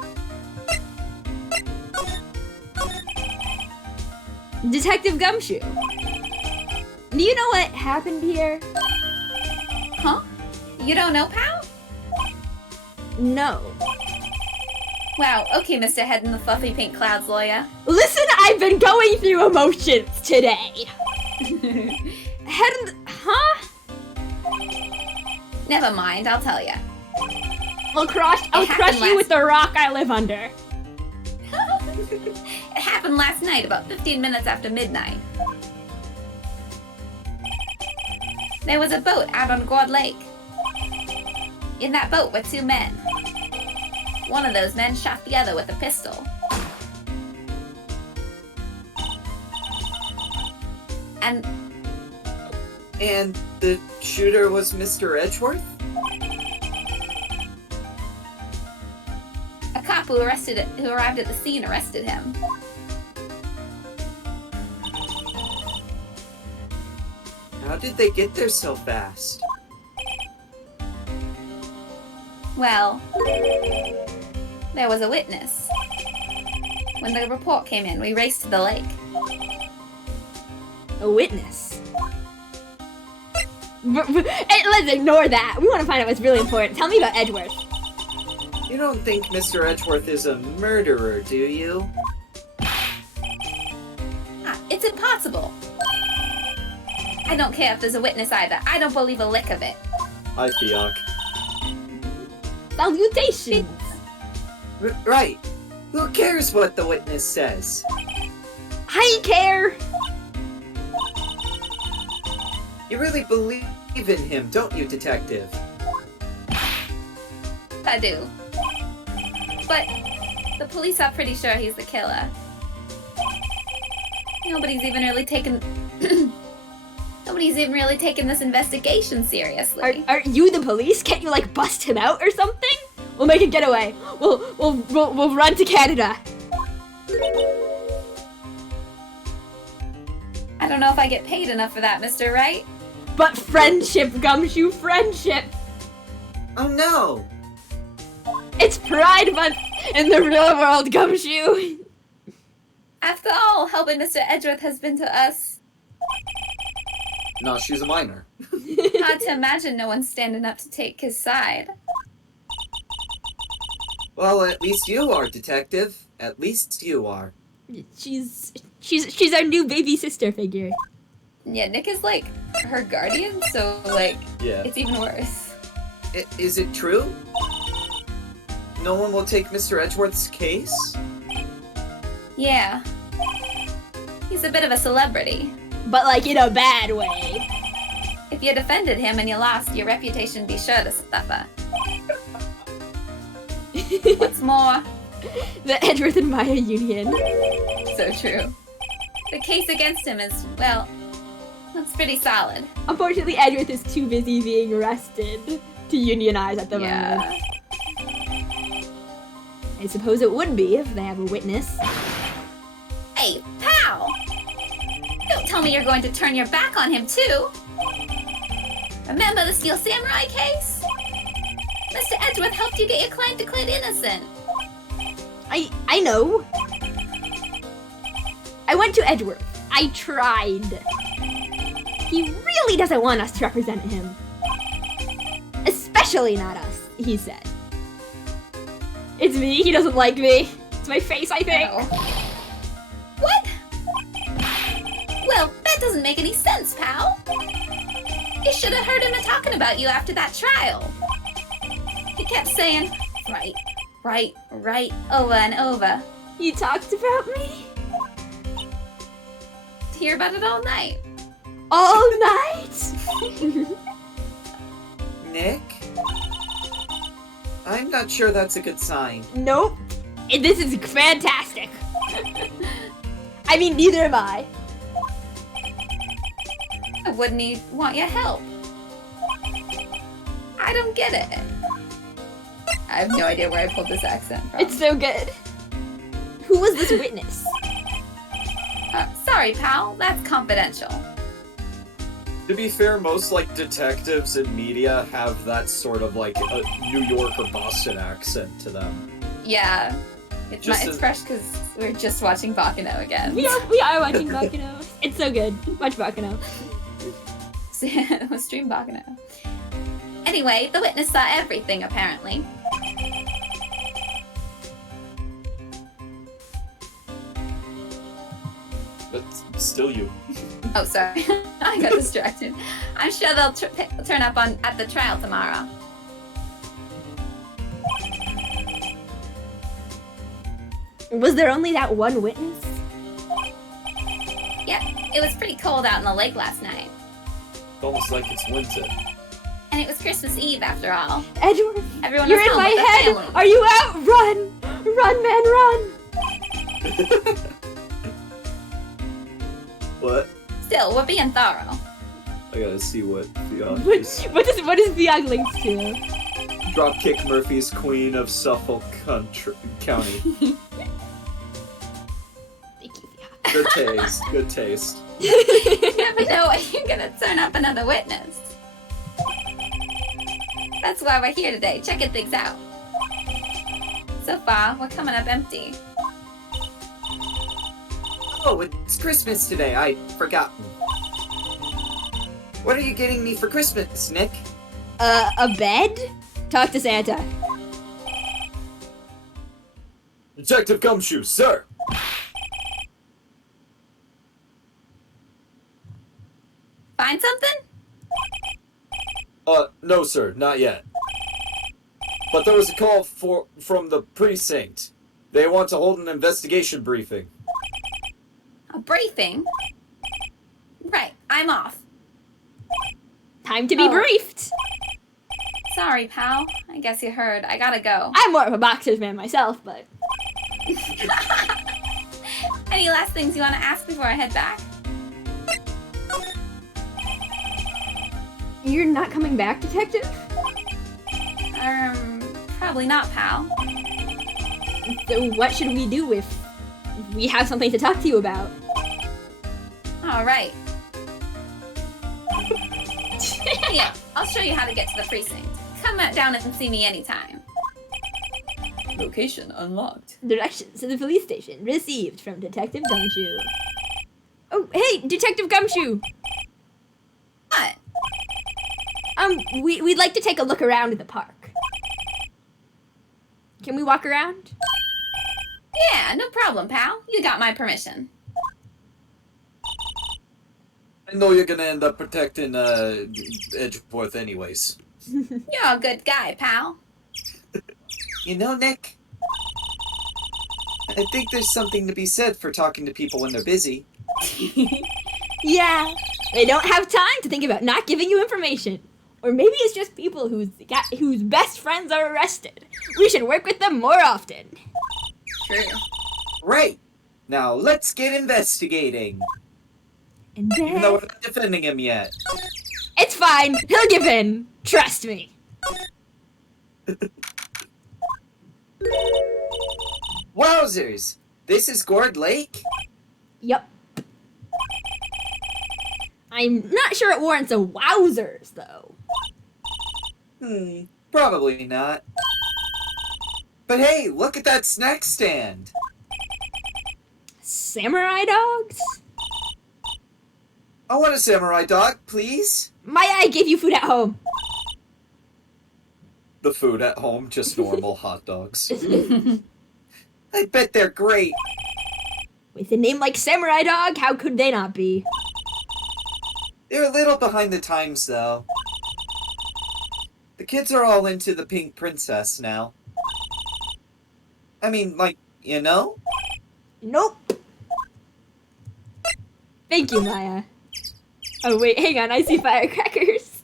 Detective Gumshoe. Do you know what happened here? Huh? You don't know, pal? No. Wow, okay, Mr. Head in the Fluffy Pink Clouds lawyer. Listen, I've been going through emotions today. Huh? Never mind, I'll tell ya. I'll crush you with the rock I live under. It happened last night, about 15 minutes after midnight. There was a boat out on Gourd Lake. In that boat were two men. One of those men shot the other with a pistol. And the shooter was Mr. Edgeworth? a cop who arrived at the scene arrested him. How did they get there so fast? Well, there was a witness. When the report came in, we raced to the lake. A witness. Hey, let's ignore that. We want to find out what's really important. Tell me about Edgeworth. You don't think Mr. Edgeworth is a murderer, do you? It's impossible. I don't care if there's a witness either. I don't believe a lick of it. Hi, Fiok. Salutations. Right. Who cares what the witness says? I care. You really believe in him, don't you, Detective? I do. But the police are pretty sure he's the killer. Nobody's even really taken this investigation seriously. Are you the police? Can't you like bust him out or something? We'll make a getaway. We'll run to Canada. I don't know if I get paid enough for that, Mr. Wright. But friendship, Gumshoe, friendship. Oh no! It's Pride Month in the real world, Gumshoe. After all, helping Mr. Edgeworth has been to us. No, she's a minor. Hard to imagine no one standing up to take his side. Well, at least you are, Detective. At least you are. She's our new baby sister figure. Yeah, Nick is like her guardian, so like Yeah. it's even worse. Is it true? no one will take Mr. Edgeworth's case? Yeah. He's a bit of a celebrity. But like in a bad way. If you defended him and you lost, your reputation would be sure to suffer. What's more, The Edgeworth and Maya union. so true. The case against him is, well, that's pretty solid. Unfortunately, Edgeworth is too busy being arrested to unionize at the Yeah. moment. I suppose it would be if they have a witness. Hey, pal! Don't tell me you're going to turn your back on him, too! Remember the Steel Samurai case? Mr. Edgeworth helped you get your client declared innocent. I know. I went to Edgeworth. I tried. He really doesn't want us to represent him. Especially not us, he said. It's me, he doesn't like me. It's my face, I think. Oh. What? Well, that doesn't make any sense, pal. You should have heard him talking about you after that trial. He kept saying, right, over and over. He talked about me? To hear about it all night. All night? Nick? I'm not sure that's a good sign. Nope. This is fantastic. I mean, neither am I. Wouldn't he want your help? I don't get it. I have no idea where I pulled this accent from. It's so good. Who was this witness? Sorry, pal. That's confidential. To be fair, most, like, detectives and media have that sort of, like, a New York or Boston accent to them. Yeah. It's Just fresh because we're just watching Baccano again. We are watching Baccano. It's so good. Watch Baccano. Stream Baccano. Anyway, the witness saw everything, apparently. But still you. Oh, sorry. I got distracted. I'm sure they'll turn up at the trial tomorrow. Was there only that one witness? Yep, it was pretty cold out in the lake last night. Almost like it's winter. And it was Christmas Eve, after all. Edgeworth, Everyone you're was in home my with their head. family. Are you out? Run! Run, man, run! What? Still, we're being thorough. I gotta see what the What is the links to? Dropkick Murphy's Queen of Suffolk County. Thank you, Good taste. Good taste. You never know when you're gonna turn up another witness. That's why we're here today, checking things out. So far, we're coming up empty. Oh, it's Christmas today. I'd forgotten. What are you getting me for Christmas, Nick? A bed? Talk to Santa. Detective Gumshoe, sir! Find something? No, sir, not yet. But there was a call from the precinct. They want to hold an investigation briefing. A briefing? Right, I'm off. Time to be Oh. briefed. Sorry, pal. I guess you heard. I gotta go. I'm more of a boxers man myself, but Any last things you want to ask before I head back? you're not coming back, detective? Probably not, pal. So what should we do if we have something to talk to you about? All right. Yeah, I'll show you how to get to the precinct. Come down and see me anytime. Location unlocked. Directions to the police station received from Detective Gumshoe. Oh, hey, Detective Gumshoe! What? We'd like to take a look around the park. Can we walk around? Yeah, no problem, pal. You got my permission. I know you're gonna end up protecting, Edgeworth anyways. You're a good guy, pal. You know, Nick, I think there's something to be said for talking to people when they're busy. Yeah, they don't have time to think about not giving you information. Or maybe it's just people whose best friends are arrested. We should work with them more often. True. Right. Now, let's get investigating. And then... Even though we're not defending him yet. It's fine. He'll give in. Trust me. Wowzers! This is Gourd Lake? Yup. I'm not sure it warrants a wowzers, though. Probably not. But hey, look at that snack stand! Samurai dogs? I want a samurai dog, please. I gave you food at home. The food at home, just normal hot dogs. I bet they're great. With a name like Samurai Dog, how could they not be? They're a little behind the times, though. The kids are all into the Pink Princess now. I mean, like, you know? Nope. Thank you, Maya. Oh, wait, hang on. I see firecrackers.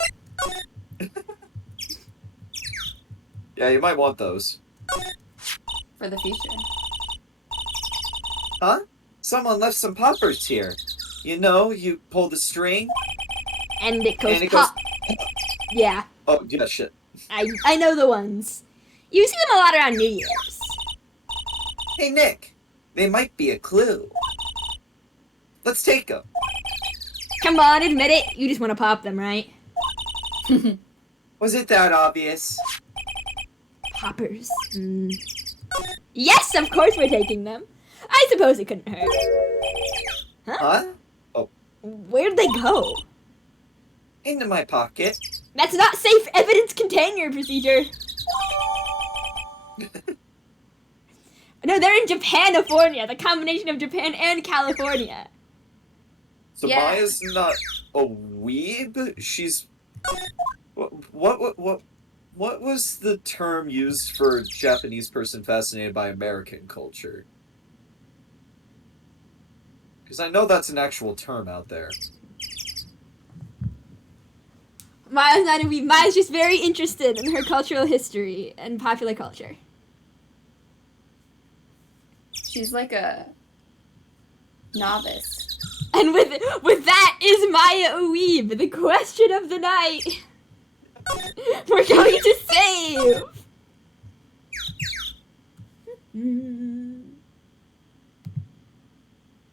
Yeah, you might want those. For the future. Huh? Someone left some poppers here. You know, you pull the string. And it goes And it pop. Yeah, Oh, yeah, shit. I know the ones. You see them a lot around New Year's. Hey, Nick. They might be a clue. Let's take them. Come on, admit it. You just want to pop them, right? Was it that obvious? Poppers. Yes, of course we're taking them. I suppose it couldn't hurt. Huh? Where'd they go? Into my pocket. That's not safe evidence container procedure. No, they're in Japanifornia, the combination of Japan and California. So Yeah. Maya's not a weeb? She's... What was the term used for a Japanese person fascinated by American culture? Because I know that's an actual term out there. Maya's not a weeb. Maya's just very interested in her cultural history and popular culture. She's like a novice. And with that is Maya a weeb, the question of the night. We're going to save.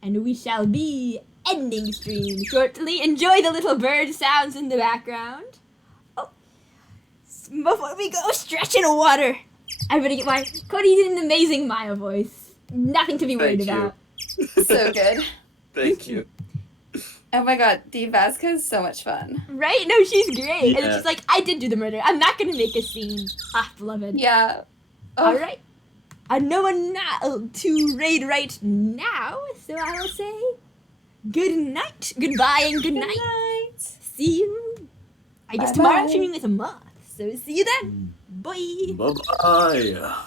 And we shall be ending stream shortly. Enjoy the little bird sounds in the background. Oh, before we go, stretch in water. Everybody get mine. Cody did an amazing Maya voice. Nothing to be worried Thank you. about. So good. Thank you. Oh my god, Dee Vasca is so much fun. Right? No, she's great. And Yeah. she's like, I did do the murder. I'm not gonna make a scene. Ah, beloved. Yeah. Oh, Alright. No one not to raid right now, so I will say good night, goodbye, and good night. See you. I guess tomorrow I'm Bye-bye. streaming with a moth, so see you then. Bye. Bye-bye.